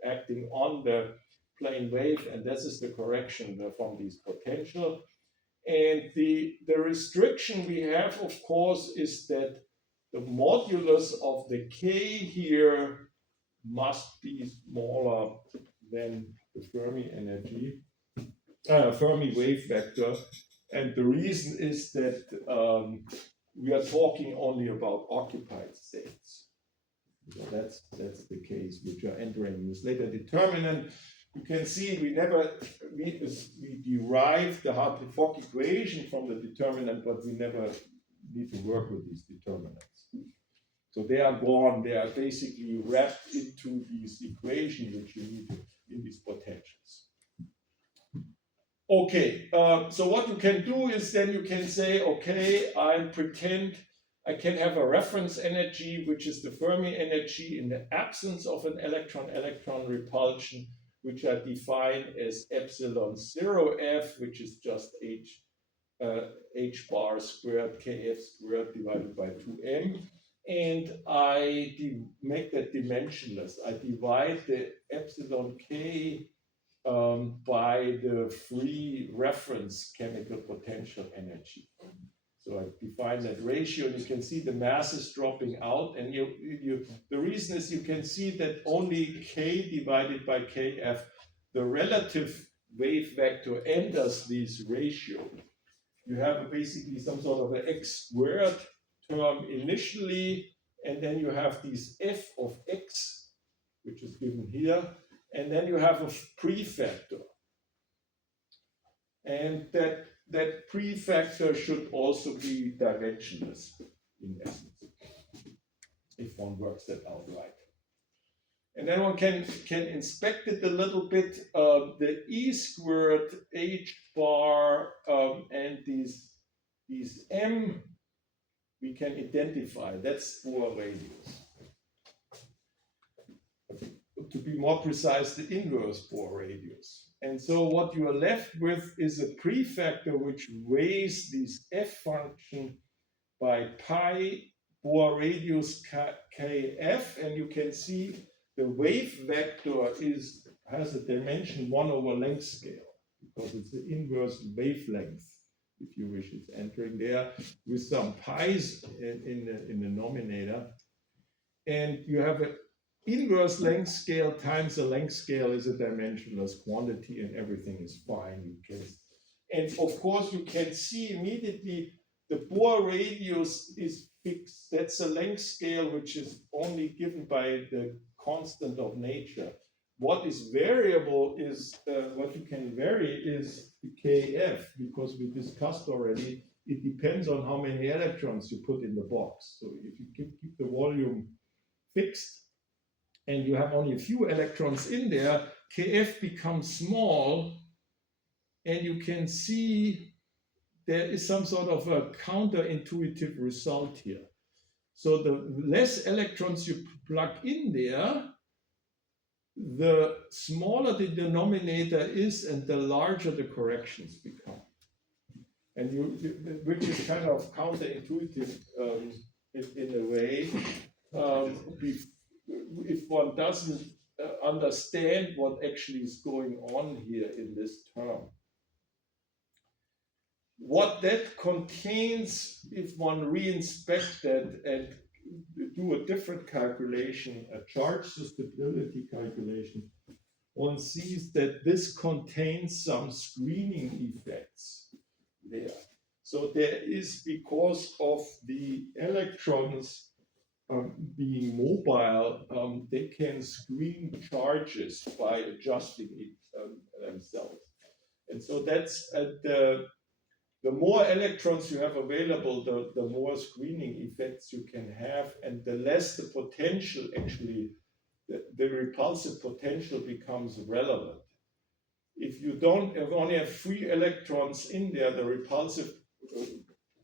acting on the plane wave, and this is the correction from this potential. And the restriction we have, of course, is that the modulus of the k here must be smaller than the Fermi energy, Fermi wave vector. And the reason is that we are talking only about occupied states. So that's the case, which are entering this later determinant. You can see we derive the Hartree-Fock equation from the determinant, but we never need to work with these determinants. So they are gone. They are basically wrapped into this equation which you need in these potentials. Okay, so what you can do is then you can say, okay, I pretend I can have a reference energy, which is the Fermi energy in the absence of an electron-electron repulsion, which I define as epsilon 0f, which is just h bar squared kf squared divided by 2m. And I make that dimensionless. I divide the epsilon k by the free reference chemical potential energy. So I define that ratio, and you can see the mass is dropping out. And the reason is you can see that only k divided by kf, the relative wave vector, enters this ratio. You have basically some sort of an x squared term initially, and then you have this f of x, which is given here, and then you have a prefactor. And that prefactor should also be dimensionless in essence, if one works that out right. And then one can inspect it a little bit. The E squared H bar and these M we can identify. That's Bohr radius. To be more precise, the inverse Bohr radius. And so what you are left with is a prefactor which weighs this F function by pi Bohr radius kf, and you can see the wave vector has a dimension 1 over length scale, because it's the inverse wavelength, if you wish. It's entering there with some pi's in the denominator. And you have an inverse length scale times the length scale is a dimensionless quantity, and everything is fine. And of course, you can see immediately the Bohr radius is fixed. That's a length scale which is only given by the constant of nature. What is variable is, what you can vary is the kf, because we discussed already, it depends on how many electrons you put in the box. So if you keep the volume fixed and you have only a few electrons in there, kf becomes small, and you can see there is some sort of a counterintuitive result here. So the less electrons you plug in there, the smaller the denominator is and the larger the corrections become. And which is kind of counterintuitive in a way. If one doesn't understand what actually is going on here in this term. What that contains, if one reinspect that and do a different calculation, a charge susceptibility calculation, one sees that this contains some screening effects there. So there is, because of the electrons being mobile, they can screen charges by adjusting it themselves. And so that's the more electrons you have available, the more screening effects you can have, and the less the potential actually, the repulsive potential becomes relevant. If you only have 3 electrons in there, the repulsive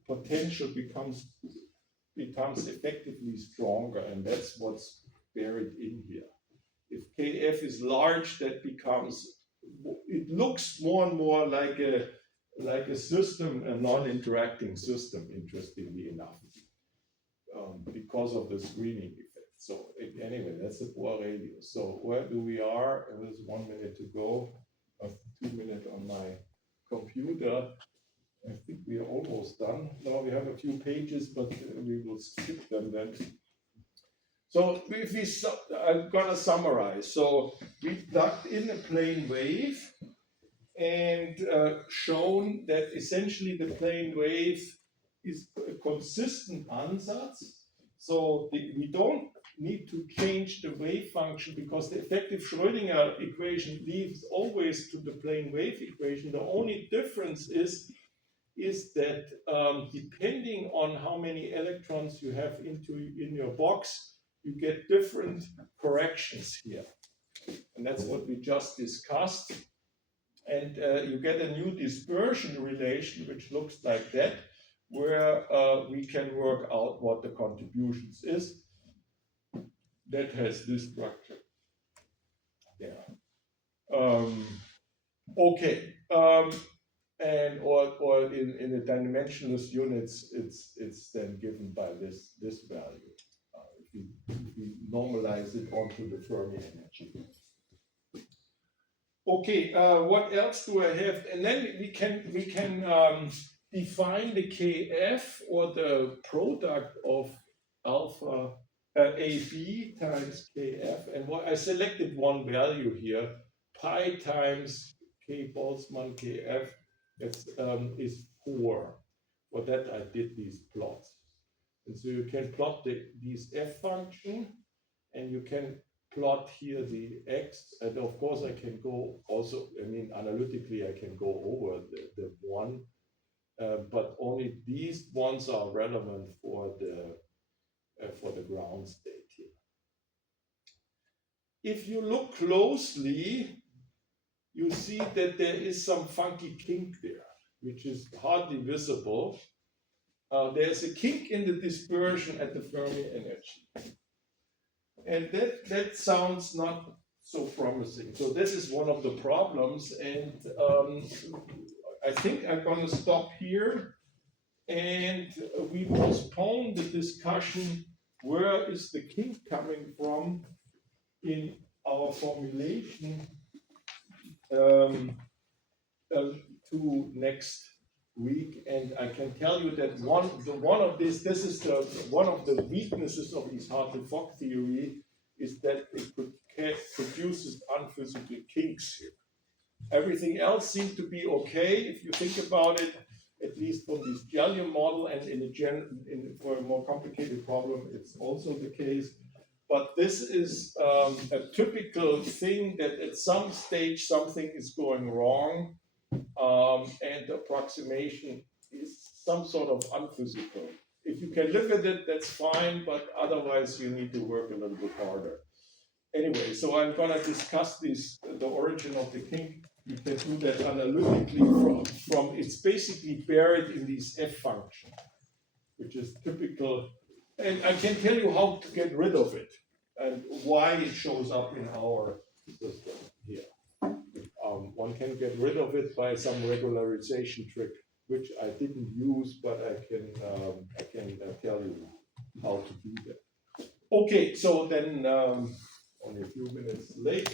potential becomes effectively stronger, and that's what's buried in here. If kf is large, that becomes, it looks more and more like a system, a non-interacting system, interestingly enough, because of the screening effect. So anyway, that's the Bohr radius. So where do we are? There's 1 minute to go. 2 minutes on my computer. I think we are almost done. Now we have a few pages, but we will skip them then. So I'm gonna summarize. So we plugged in a plane wave and shown that essentially the plane wave is a consistent ansatz. So we don't need to change the wave function, because the effective Schrödinger equation leads always to the plane wave equation. The only difference is that depending on how many electrons you have in your box, you get different corrections here. And that's what we just discussed. And you get a new dispersion relation, which looks like that, where we can work out what the contributions is. That has this structure. Yeah. Okay. And or in the dimensionless units, it's then given by this value. If we normalize it onto the Fermi energy. Okay, what else do I have? And then we can define the kf, or the product of alpha AB times kf. And what I selected one value here, pi times k Boltzmann kf. That's is 4. For that I did these plots. And so you can plot these f function, and you can plot here the x, and of course I can go also, I mean, analytically I can go over the 1, but only these ones are relevant for the ground state here. if you look closely, you see that there is some funky kink there, which is hardly visible. There's a kink in the dispersion at the Fermi energy. And that sounds not so promising. So this is one of the problems. And I think I'm going to stop here. And we postpone the discussion, where is the kink coming from in our formulation, to next week. And I can tell you that one of this is one of the weaknesses of this Hartley-Fock theory, is that it produces unphysical kinks here. Everything else seems to be okay if you think about it, at least from this gallium model, and for a more complicated problem, it's also the case. But this is a typical thing that at some stage something is going wrong, and the approximation is some sort of unphysical. If you can live with it, that's fine, but otherwise you need to work a little bit harder. Anyway, so I'm going to discuss the origin of the kink. You can do that analytically from it's basically buried in this F function, which is typical. And I can tell you how to get rid of it and why it shows up in our system here. One can get rid of it by some regularization trick, which I didn't use, but I can tell you how to do that. Okay, so then only a few minutes late.